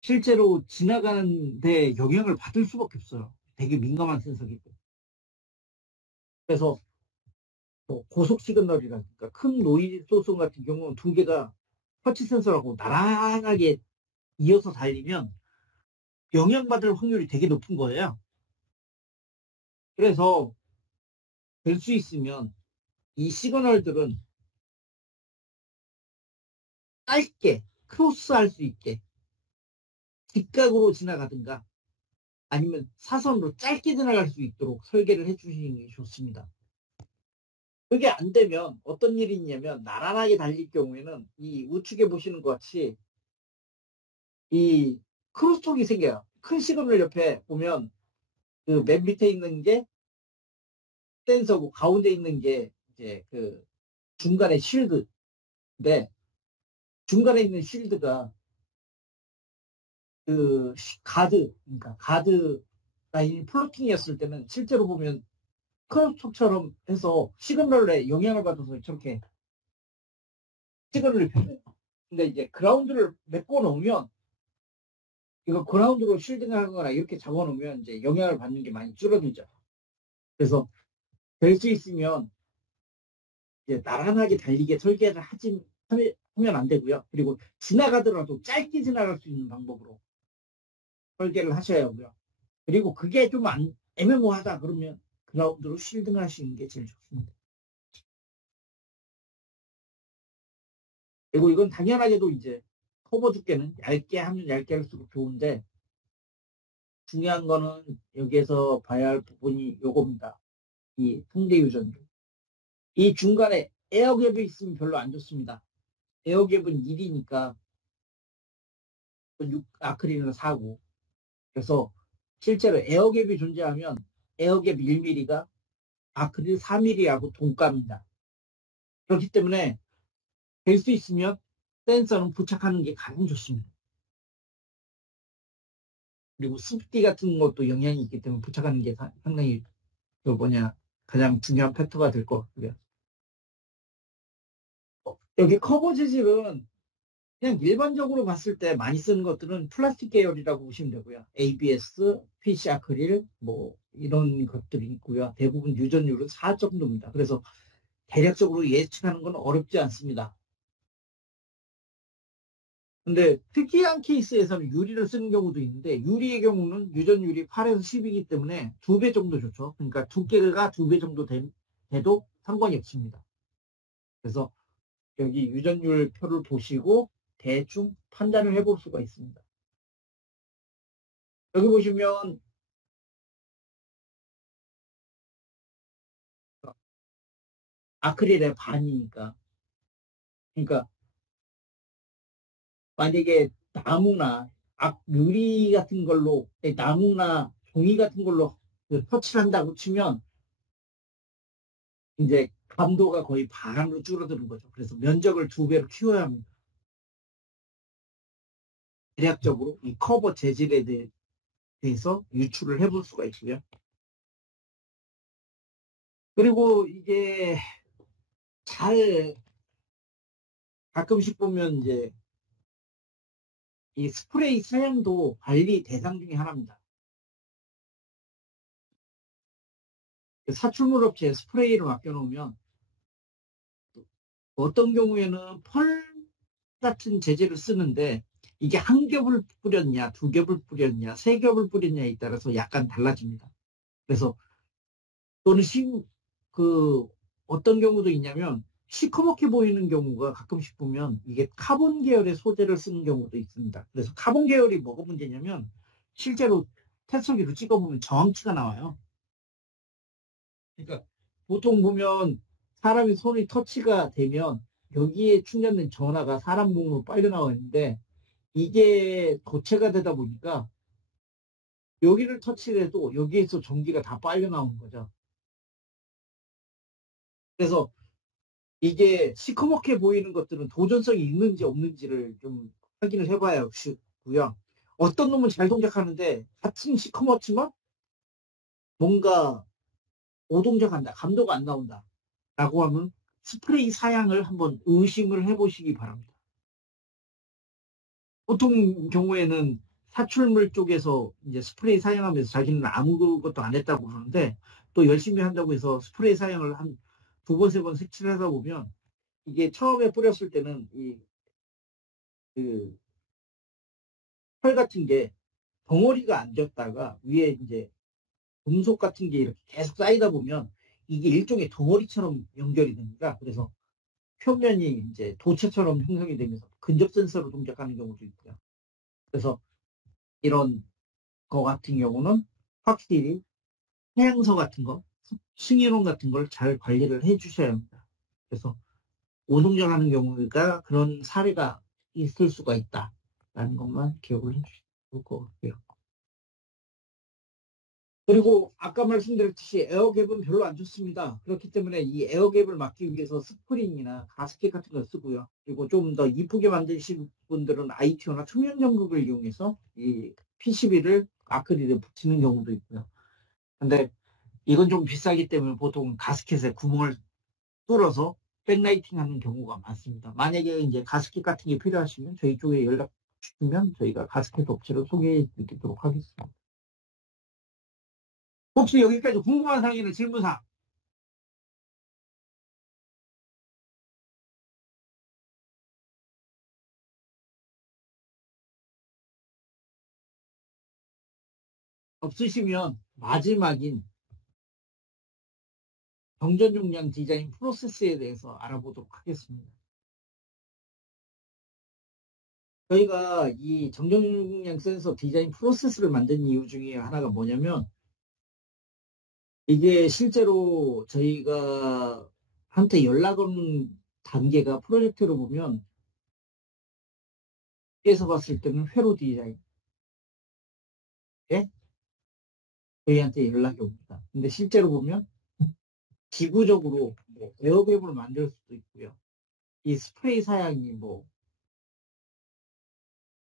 실제로 지나가는데 영향을 받을 수밖에 없어요. 되게 민감한 센서기 때문에. 그래서 뭐 고속 시그널이라든가 큰 노이즈 소스 같은 경우는 두 개가 터치 센서라고 나란하게 이어서 달리면 영향받을 확률이 되게 높은 거예요. 그래서 될 수 있으면 이 시그널들은 짧게 크로스할 수 있게 직각으로 지나가든가 아니면 사선으로 짧게 지나갈 수 있도록 설계를 해주시는 게 좋습니다. 그게 안 되면 어떤 일이 있냐면 나란하게 달릴 경우에는 이 우측에 보시는 것 같이 이 크로스톡이 생겨요. 큰 시그널 옆에 보면 그 맨 밑에 있는 게 센서고 가운데 있는 게 이제 그 중간에 쉴드인데 중간에 있는 쉴드가 그 그러니까 가드 라인이 플로팅이었을 때는 실제로 보면 크로스톡처럼 해서 시그널에 영향을 받아서 저렇게 시그널을 펴요. 근데 이제 그라운드를 메꿔 놓으면 이거 그라운드로 쉴딩을 하거나 이렇게 잡아놓으면 이제 영향을 받는 게 많이 줄어들죠. 그래서 될 수 있으면 이제 나란하게 달리게 설계를 하면 안 되고요. 그리고 지나가더라도 짧게 지나갈 수 있는 방법으로 설계를 하셔야 하고요. 그리고 그게 좀 애매모호하다 그러면 그라운드로 쉴딩 하시는 게 제일 좋습니다. 그리고 이건 당연하게도 이제 커버 두께는 얇게 하면 얇게 할수록 좋은데 중요한 거는 여기에서 봐야 할 부분이 요겁니다. 이 상대 유전자. 이 중간에 에어갭이 있으면 별로 안 좋습니다. 에어갭은 1이니까 아크릴은 4고. 그래서 실제로 에어갭이 존재하면 에어갭 1mm가 아크릴 4mm하고 동값입니다. 그렇기 때문에 될 수 있으면 센서는 부착하는 게 가장 좋습니다. 그리고 습기 같은 것도 영향이 있기 때문에 부착하는 게 상당히 가장 중요한 팩터가 될 것 같고요. 여기 커버 재질은 그냥 일반적으로 봤을 때 많이 쓰는 것들은 플라스틱 계열이라고 보시면 되고요. ABS, PC 아크릴, 뭐 이런 것들이 있고요. 대부분 유전율은 4 정도입니다. 그래서 대략적으로 예측하는 건 어렵지 않습니다. 근데 특이한 케이스에서는 유리를 쓰는 경우도 있는데 유리의 경우는 유전율이 8에서 10이기 때문에 2배 정도 좋죠. 그러니까 두께가 2배 정도 돼도 상관이 없습니다. 그래서 여기 유전율 표를 보시고 대충 판단을 해볼 수가 있습니다. 여기 보시면 아크릴의 반이니까 그러니까 만약에 나무나 유리 같은 걸로 나무나 종이 같은 걸로 터치를 한다고 치면 이제 감도가 거의 반으로 줄어드는 거죠. 그래서 면적을 2배로 키워야 합니다. 대략적으로 이 커버 재질에 대해서 유출을 해볼 수가 있고요. 그리고 이게 잘 가끔씩 보면 이제 이 스프레이 사양도 관리 대상 중에 하나입니다. 사출물 업체에 스프레이를 맡겨놓으면 어떤 경우에는 펄 같은 재질을 쓰는데 이게 한 겹을 뿌렸냐, 두 겹을 뿌렸냐, 세 겹을 뿌렸냐에 따라서 약간 달라집니다. 그래서 또는 어떤 경우도 있냐면 시커멓게 보이는 경우가 가끔씩 보면 이게 카본 계열의 소재를 쓰는 경우도 있습니다. 그래서 카본 계열이 뭐가 문제냐면 실제로 테스터기로 찍어보면 저항치가 나와요. 그러니까 보통 보면 사람이 손이 터치가 되면 여기에 충전된 전화가 사람 몸으로 빨려 나와 있는데 이게 도체가 되다 보니까 여기를 터치를 해도 여기에서 전기가 다 빨려 나오는 거죠. 그래서 이게 시커멓게 보이는 것들은 도전성이 있는지 없는지를 좀 확인을 해봐야 고요. 어떤 놈은 잘 동작하는데 같은 시커멓지만 뭔가 오동작한다, 감도가 안 나온다 라고 하면 스프레이 사양을 한번 의심을 해보시기 바랍니다. 보통 경우에는 사출물 쪽에서 이제 스프레이 사용하면서 자기는 아무것도 안 했다고 그러는데 또 열심히 한다고 해서 스프레이 사용을 한 두 번, 세 번 색칠을 하다 보면 이게 처음에 뿌렸을 때는 그, 펄 같은 게 덩어리가 안 졌다가 위에 이제 금속 같은 게 이렇게 계속 쌓이다 보면 이게 일종의 덩어리처럼 연결이 됩니다. 그래서 표면이 이제 도체처럼 형성이 되면서 근접 센서로 동작하는 경우도 있고요. 그래서 이런 거 같은 경우는 확실히 해양서 같은 거, 승인원 같은 걸 잘 관리를 해 주셔야 합니다. 그래서 오동작하는 경우가 그런 사례가 있을 수가 있다라는 것만 기억을 해 주시면 좋을 것 같고요. 그리고 아까 말씀드렸듯이 에어갭은 별로 안 좋습니다. 그렇기 때문에 이 에어갭을 막기 위해서 스프링이나 가스켓 같은 걸 쓰고요. 그리고 좀 더 이쁘게 만드신 분들은 ITO나 투명 연극을 이용해서 이 PCB를 아크릴에 붙이는 경우도 있고요. 근데 이건 좀 비싸기 때문에 보통 가스켓에 구멍을 뚫어서 백라이팅 하는 경우가 많습니다. 만약에 이제 가스켓 같은 게 필요하시면 저희 쪽에 연락 주시면 저희가 가스켓 업체를 소개해 드리도록 하겠습니다. 혹시 여기까지 궁금한 사항이나 질문사항 없으시면 마지막인 정전 용량 디자인 프로세스에 대해서 알아보도록 하겠습니다. 저희가 이 정전 용량 센서 디자인 프로세스를 만든 이유 중에 하나가 뭐냐면 이게 실제로 저희가 한테 연락 온 단계가 프로젝트로 보면 에서 봤을 때는 회로 디자인 에 저희한테 연락이 옵니다. 근데 실제로 보면 기구적으로 뭐 에어갭을 만들 수도 있고요. 이 스프레이 사양이 뭐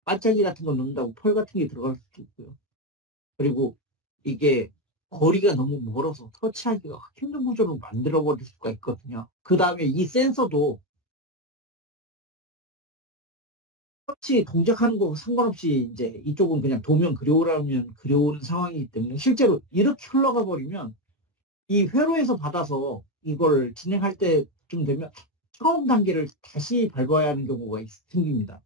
반짝이 같은 거 넣는다고 펄 같은 게 들어갈 수도 있고요. 그리고 이게 거리가 너무 멀어서 터치하기가 힘든 구조로 만들어 버릴 수가 있거든요. 그 다음에 이 센서도 터치 동작하는 거고 상관없이 이제 이쪽은 그냥 도면 그려오라면 그려오는 상황이기 때문에 실제로 이렇게 흘러가 버리면 이 회로에서 받아서 이걸 진행할 때쯤 되면 처음 단계를 다시 밟아야 하는 경우가 생깁니다.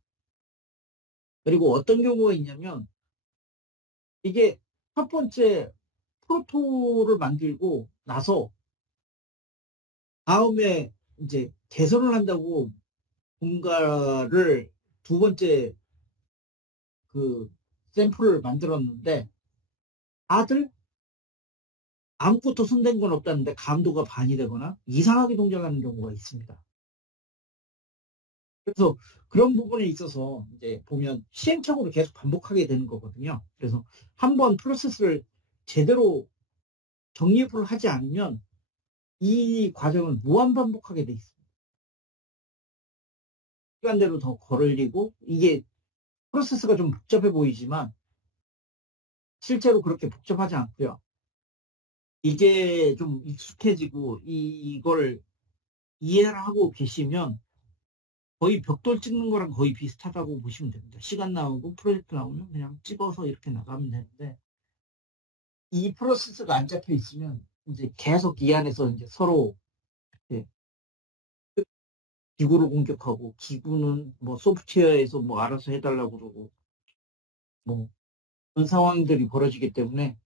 그리고 어떤 경우가 있냐면 이게 첫 번째 프로토를 만들고 나서 다음에 이제 개선을 한다고 뭔가를 두 번째 그 샘플을 만들었는데 다들 아무것도 손댄 건 없다는데 감도가 반이 되거나 이상하게 동작하는 경우가 있습니다. 그래서 그런 부분에 있어서 이제 보면 시행착오를 계속 반복하게 되는 거거든요. 그래서 한번 프로세스를 제대로 정립을 하지 않으면 이 과정을 무한 반복하게 돼 있습니다. 시간대로 더 걸리고 이게 프로세스가 좀 복잡해 보이지만 실제로 그렇게 복잡하지 않고요. 이게 좀 익숙해지고 이걸 이해를 하고 계시면 거의 벽돌 찍는 거랑 거의 비슷하다고 보시면 됩니다. 시간 나오고 프로젝트 나오면 그냥 찍어서 이렇게 나가면 되는데, 이 프로세스가 안 잡혀 있으면 이제 계속 이 안에서 이제 서로 이제 기구를 공격하고, 기구는 뭐 소프트웨어에서 뭐 알아서 해달라고 그러고, 뭐 그런 상황들이 벌어지기 때문에,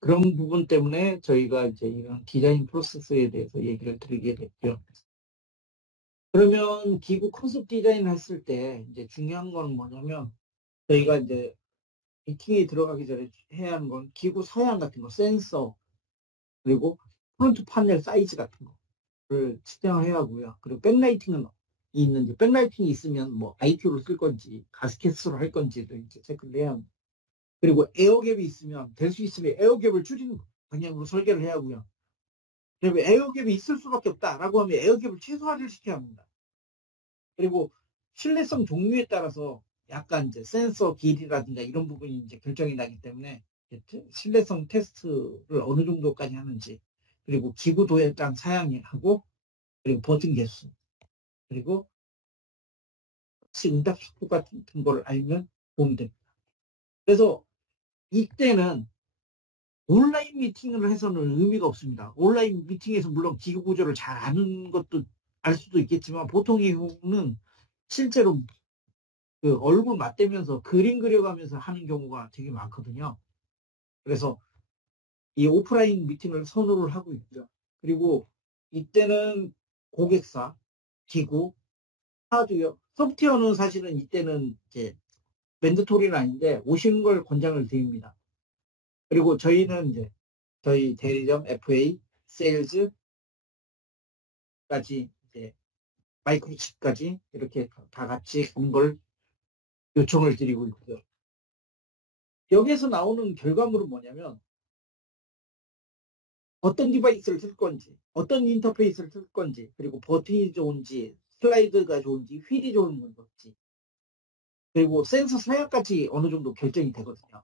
그런 부분 때문에 저희가 이제 이런 디자인 프로세스에 대해서 얘기를 드리게 됐죠. 그러면 기구 컨셉 디자인 했을 때 이제 중요한 건 뭐냐면, 저희가 이제 미팅에 들어가기 전에 해야 하는 건 기구 사양 같은 거, 센서, 그리고 프론트 파넬 사이즈 같은 거를 측정해야 하고요. 그리고 백라이팅은 있는지, 백라이팅이 있으면 뭐 IT로 쓸 건지, 가스켓으로 할 건지도 이제 체크를 해야 합니다. 그리고 에어갭이 있으면, 될 수 있으면 에어갭을 줄이는 방향으로 설계를 해야 하고요. 그리고 에어갭이 있을 수밖에 없다라고 하면 에어갭을 최소화를 시켜야 합니다. 그리고 신뢰성 종류에 따라서 약간 이제 센서 길이라든가 이런 부분이 이제 결정이 나기 때문에, 신뢰성 테스트를 어느 정도까지 하는지, 그리고 기구 도형장 사양하고, 그리고 버튼 개수, 그리고 혹시 응답 속도 같은 걸 알면 도움이 됩니다. 그래서 이때는 온라인 미팅을 해서는 의미가 없습니다. 온라인 미팅에서 물론 기구 구조를 잘 아는 것도 알 수도 있겠지만, 보통의 경우는 실제로 그 얼굴 맞대면서 그림 그려가면서 하는 경우가 되게 많거든요. 그래서 이 오프라인 미팅을 선호를 하고 있고요. 그리고 이때는 고객사, 기구, 하드웨어, 소프트웨어는 사실은 이때는 이제 맨드토리는 아닌데 오시는 걸 권장을 드립니다. 그리고 저희는 이제 저희 대리점 FA, 세일즈까지, 이제 마이크로칩까지 이렇게 다 같이 간 걸 요청을 드리고 있고요. 여기에서 나오는 결과물은 뭐냐면, 어떤 디바이스를 쓸 건지, 어떤 인터페이스를 쓸 건지, 그리고 버튼이 좋은지, 슬라이드가 좋은지, 휠이 좋은 건지, 그리고 센서 사양까지 어느 정도 결정이 되거든요.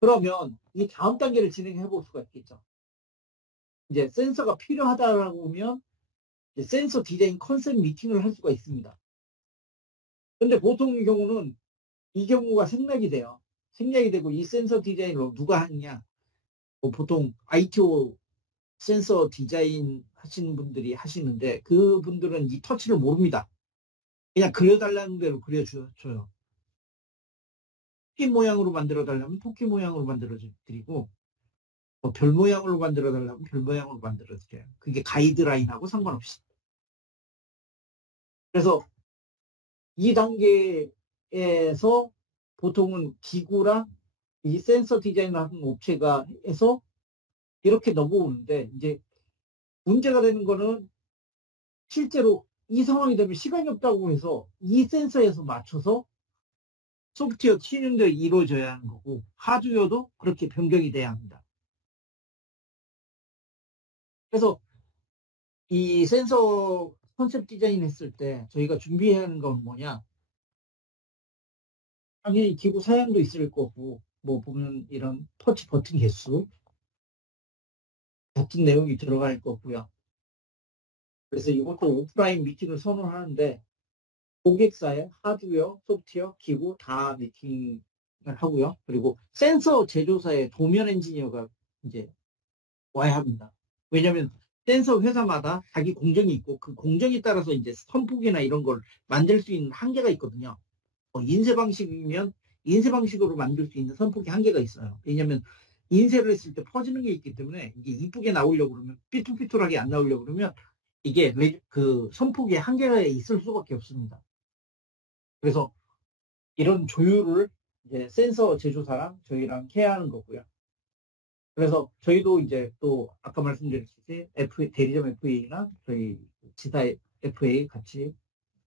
그러면 이 다음 단계를 진행해 볼 수가 있겠죠. 이제 센서가 필요하다라고 하면 이제 센서 디자인 컨셉 미팅을 할 수가 있습니다. 근데 보통의 경우는 이 경우가 생략이 돼요. 생략이 되고, 이 센서 디자인을 누가 하느냐? 뭐 보통 ITO 센서 디자인 하시는 분들이 하시는데, 그분들은 이 터치를 모릅니다. 그냥 그려달라는 대로 그려줘요. 토끼 모양으로 만들어 달라면 토끼 모양으로 만들어 드리고, 뭐 별 모양으로 만들어 달라면 별 모양으로 만들어 드려요. 그게 가이드라인하고 상관없이. 그래서 이 단계에서 보통은 기구랑 이 센서 디자인을 하는 업체가 해서 이렇게 넘어오는데, 이제 문제가 되는 거는, 실제로 이 상황이 되면 시간이 없다고 해서 이 센서에서 맞춰서 소프트웨어 튜닝도 이루어져야 하는 거고, 하드웨어도 그렇게 변경이 돼야 합니다. 그래서 이 센서 컨셉 디자인 했을 때 저희가 준비해야 하는 건 뭐냐? 당연히 기구 사양도 있을 거고, 뭐 보면 이런 터치 버튼 개수 같은 내용이 들어갈 거고요. 그래서 이것도 오프라인 미팅을 선호하는데, 고객사의 하드웨어, 소프트웨어, 기구 다 미팅을 하고요. 그리고 센서 제조사의 도면 엔지니어가 이제 와야 합니다. 왜냐하면 센서 회사마다 자기 공정이 있고, 그 공정에 따라서 이제 선풍기나 이런 걸 만들 수 있는 한계가 있거든요. 인쇄 방식이면 인쇄 방식으로 만들 수 있는 선풍기 한계가 있어요. 왜냐하면 인쇄를 했을 때 퍼지는 게 있기 때문에, 이게 이쁘게 나오려고 그러면, 삐뚤삐뚤하게 안 나오려고 그러면 이게 그 선풍기에 한계가 있을 수밖에 없습니다. 그래서 이런 조율을 이제 센서 제조사랑 저희랑 해야 하는 거고요. 그래서 저희도 이제 또 아까 말씀드렸듯이 대리점 FA나 저희 지사 FA 같이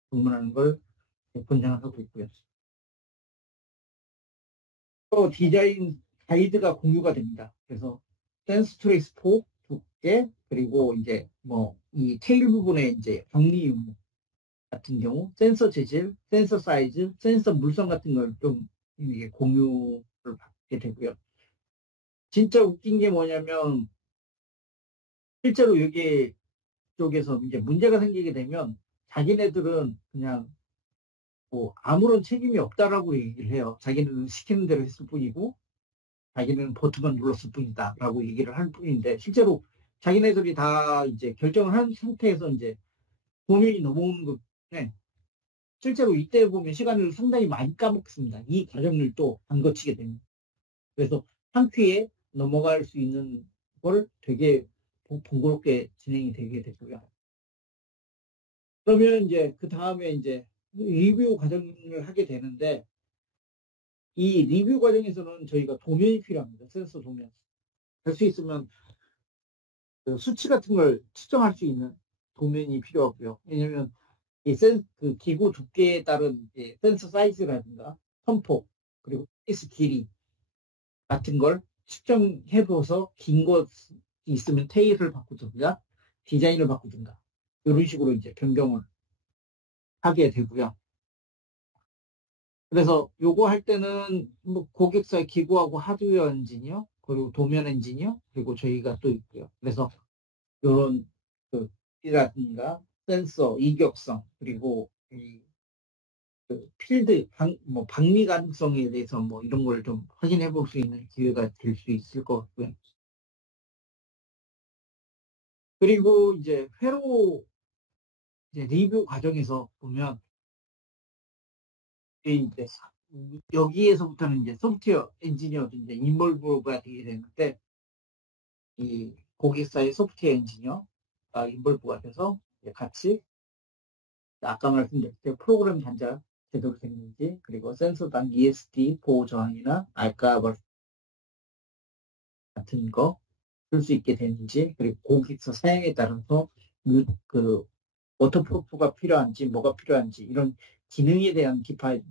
방문하는 걸 권장을 하고 있고요. 또 디자인 가이드가 공유가 됩니다. 그래서 센스 트레이스 포 2개, 그리고 이제 뭐 이 테일 부분에 이제 정리 유무 같은 경우, 센서 재질, 센서 사이즈, 센서 물성 같은 걸 좀 이게 공유를 받게 되고요. 진짜 웃긴 게 뭐냐면, 실제로 이게 쪽에서 이제 문제가 생기게 되면 자기네들은 그냥 뭐 아무런 책임이 없다라고 얘기를 해요. 자기네는 시키는 대로 했을 뿐이고 자기는 버튼만 눌렀을 뿐이다라고 얘기를 할 뿐인데 실제로 자기네들이 다 이제 결정을 한 상태에서 이제 도면이 넘어오는 것 때문에 실제로 이때 보면 시간을 상당히 많이 까먹습니다. 이 과정을 또 안 거치게 됩니다. 그래서 한 큐에 넘어갈 수 있는 걸 되게 번거롭게 진행이 되게 되고요. 그러면 이제 그 다음에 이제 리뷰 과정을 하게 되는데 이 리뷰 과정에서는 저희가 도면이 필요합니다. 센서 도면. 할 수 있으면 그 수치 같은 걸 측정할 수 있는 도면이 필요하고요. 왜냐하면 그 기구 두께에 따른 센서 사이즈라든가 선폭 그리고 페이스 길이 같은 걸 측정해보서 긴 것이 있으면 테일을 바꾸든가 디자인을 바꾸든가 이런 식으로 이제 변경을 하게 되고요. 그래서 요거 할 때는 뭐 고객사의 기구하고 하드웨어 엔지니어 그리고 도면 엔지니어 그리고 저희가 또 있고요. 그래서 요런 그 이라든가 센서 이격성 그리고 그 필드 뭐 방미 가능성에 대해서 뭐 이런 걸 좀 확인해 볼 수 있는 기회가 될 수 있을 것 같고요. 그리고 이제 회로 이제 리뷰 과정에서 보면 이제 여기에서부터는 이제 소프트웨어 엔지니어도 이제 인볼브가 되게 되는데 이 고객사의 소프트웨어 엔지니어가 인볼브가 돼서 같이 아까 말씀드렸듯이 프로그램 단자 제대로 됐는지 그리고 센서당 ESD 보호 저항이나 알까 같은 거 쓸 수 있게 되는지 그리고 고객사 사양에 따라서 그 워터프루프가 필요한지 뭐가 필요한지 이런 기능에 대한 기판에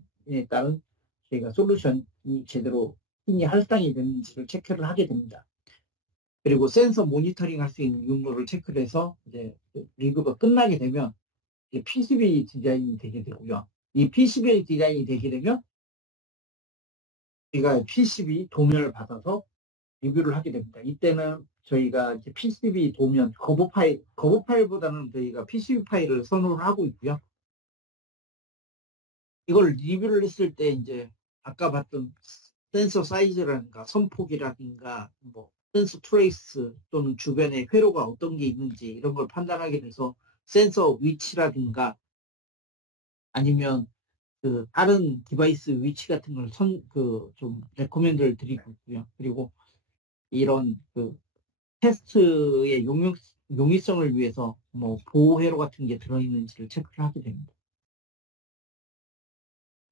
따른 저희가 솔루션이 제대로 힘이 할당이 되는지를 체크를 하게 됩니다. 그리고 센서 모니터링 할 수 있는 용도를 체크를 해서 이제 리뷰가 끝나게 되면 PCB 디자인이 되게 되고요. 이 PCB 디자인이 되게 되면 저희가 PCB 도면을 받아서 리뷰를 하게 됩니다. 이때는 저희가 이제 PCB 도면, 거부 파일보다는 저희가 PCB 파일을 선호를 하고 있고요. 이걸 리뷰를 했을 때 이제 아까 봤던 센서 사이즈라든가 선폭이라든가 뭐 센서 트레이스 또는 주변에 회로가 어떤 게 있는지 이런 걸 판단하게 돼서 센서 위치라든가 아니면 그 다른 디바이스 위치 같은 걸 좀 레코멘드를 드리고 있고요. 그리고 이런 그 테스트의 용이성을 위해서 뭐 보호 회로 같은 게 들어있는지를 체크를 하게 됩니다.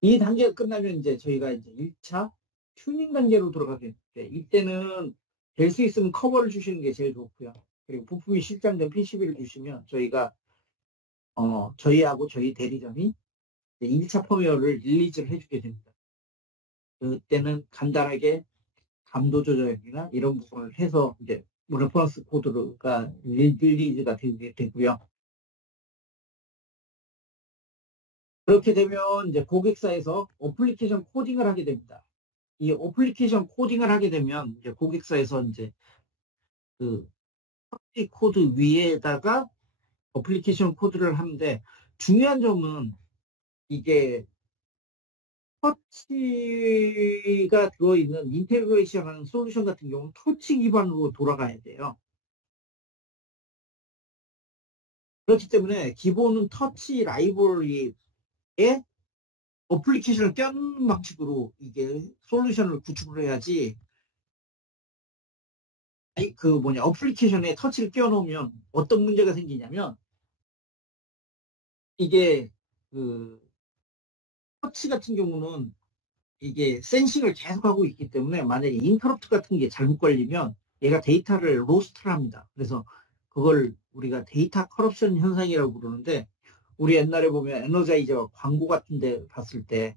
이 단계가 끝나면 이제 저희가 이제 1차 튜닝 단계로 들어가게 되는데 이때는 될 수 있으면 커버를 주시는 게 제일 좋고요. 그리고 부품이 실장된 PCB를 주시면 저희가 저희하고 저희 대리점이 1차 펌웨어를 릴리즈를 해주게 됩니다. 그때는 간단하게 감도 조절이나 이런 부분을 해서 이제 레퍼런스 코드가 릴리즈가 되고요. 그렇게 되면 이제 고객사에서 어플리케이션 코딩을 하게 됩니다. 이 어플리케이션 코딩을 하게 되면 이제 고객사에서 이제 그 코드 위에다가 어플리케이션 코드를 하는데 중요한 점은 이게 터치가 들어있는 인테그레이션 하는 솔루션 같은 경우는 터치 기반으로 돌아가야 돼요. 그렇기 때문에 기본은 터치 라이브러리에 어플리케이션을 껴는 방식으로 이게 솔루션을 구축을 해야지 어플리케이션에 터치를 끼워놓으면 어떤 문제가 생기냐면 이게 그 터치 같은 경우는 이게 센싱을 계속하고 있기 때문에 만약에 인터럽트 같은 게 잘못 걸리면 얘가 데이터를 로스트를 합니다. 그래서 그걸 우리가 데이터 커럽션 현상이라고 부르는데 우리 옛날에 보면 에너자이저 광고 같은 데 봤을 때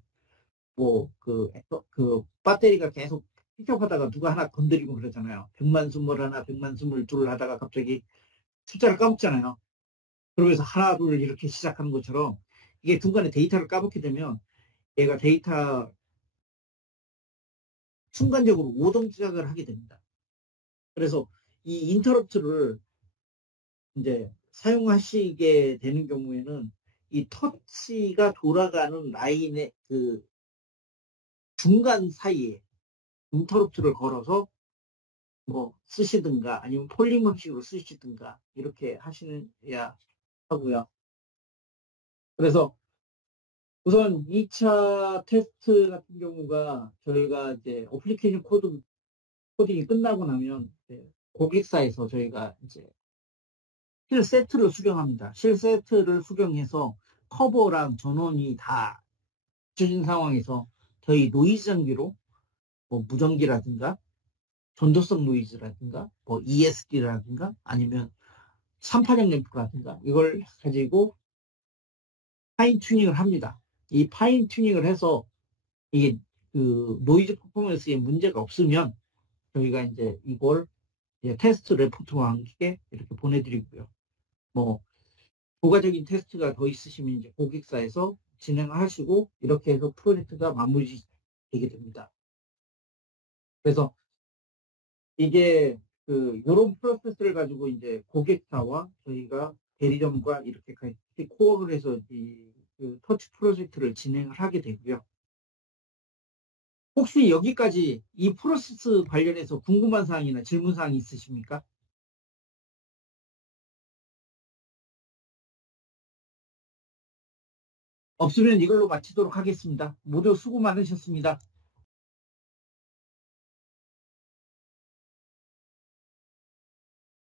뭐 그 배터리가 계속 픽업하다가 누가 하나 건드리고 그러잖아요. 100만 스물 하나, 100만 스물 둘 하다가 갑자기 숫자를 까먹잖아요. 그러면서 하나, 둘 이렇게 시작하는 것처럼 이게 중간에 데이터를 까먹게 되면 얘가 데이터 순간적으로 오동 시작을 하게 됩니다. 그래서 이 인터럽트를 이제 사용하시게 되는 경우에는 이 터치가 돌아가는 라인의 그 중간 사이에 인터럽트를 걸어서 뭐 쓰시든가 아니면 폴리머식으로 쓰시든가 이렇게 하시야 하고요. 그래서 우선 2차 테스트 같은 경우가 저희가 이제 어플리케이션 코딩이 끝나고 나면 이제 고객사에서 저희가 이제 실 세트를 수경합니다. 실 세트를 수경해서 커버랑 전원이 다 갖춰진 상황에서 저희 노이즈 장비로 뭐 무전기라든가 전도성 노이즈라든가 뭐 ESD라든가 아니면 3파장 램프라든가 이걸 가지고 파인 튜닝을 합니다. 이 파인 튜닝을 해서 이게 그 노이즈 퍼포먼스에 문제가 없으면 저희가 이제 이걸 이제 테스트 레포트와 함께 이렇게 보내드리고요. 뭐 부가적인 테스트가 더 있으시면 이제 고객사에서 진행하시고 이렇게 해서 프로젝트가 마무리되게 됩니다. 그래서 이게 그 요런 프로세스를 가지고 이제 고객사와 저희가 대리점과 이렇게 같이 코어를 해서 그 터치 프로젝트를 진행을 하게 되고요. 혹시 여기까지 이 프로세스 관련해서 궁금한 사항이나 질문 사항이 있으십니까? 없으면 이걸로 마치도록 하겠습니다. 모두 수고 많으셨습니다.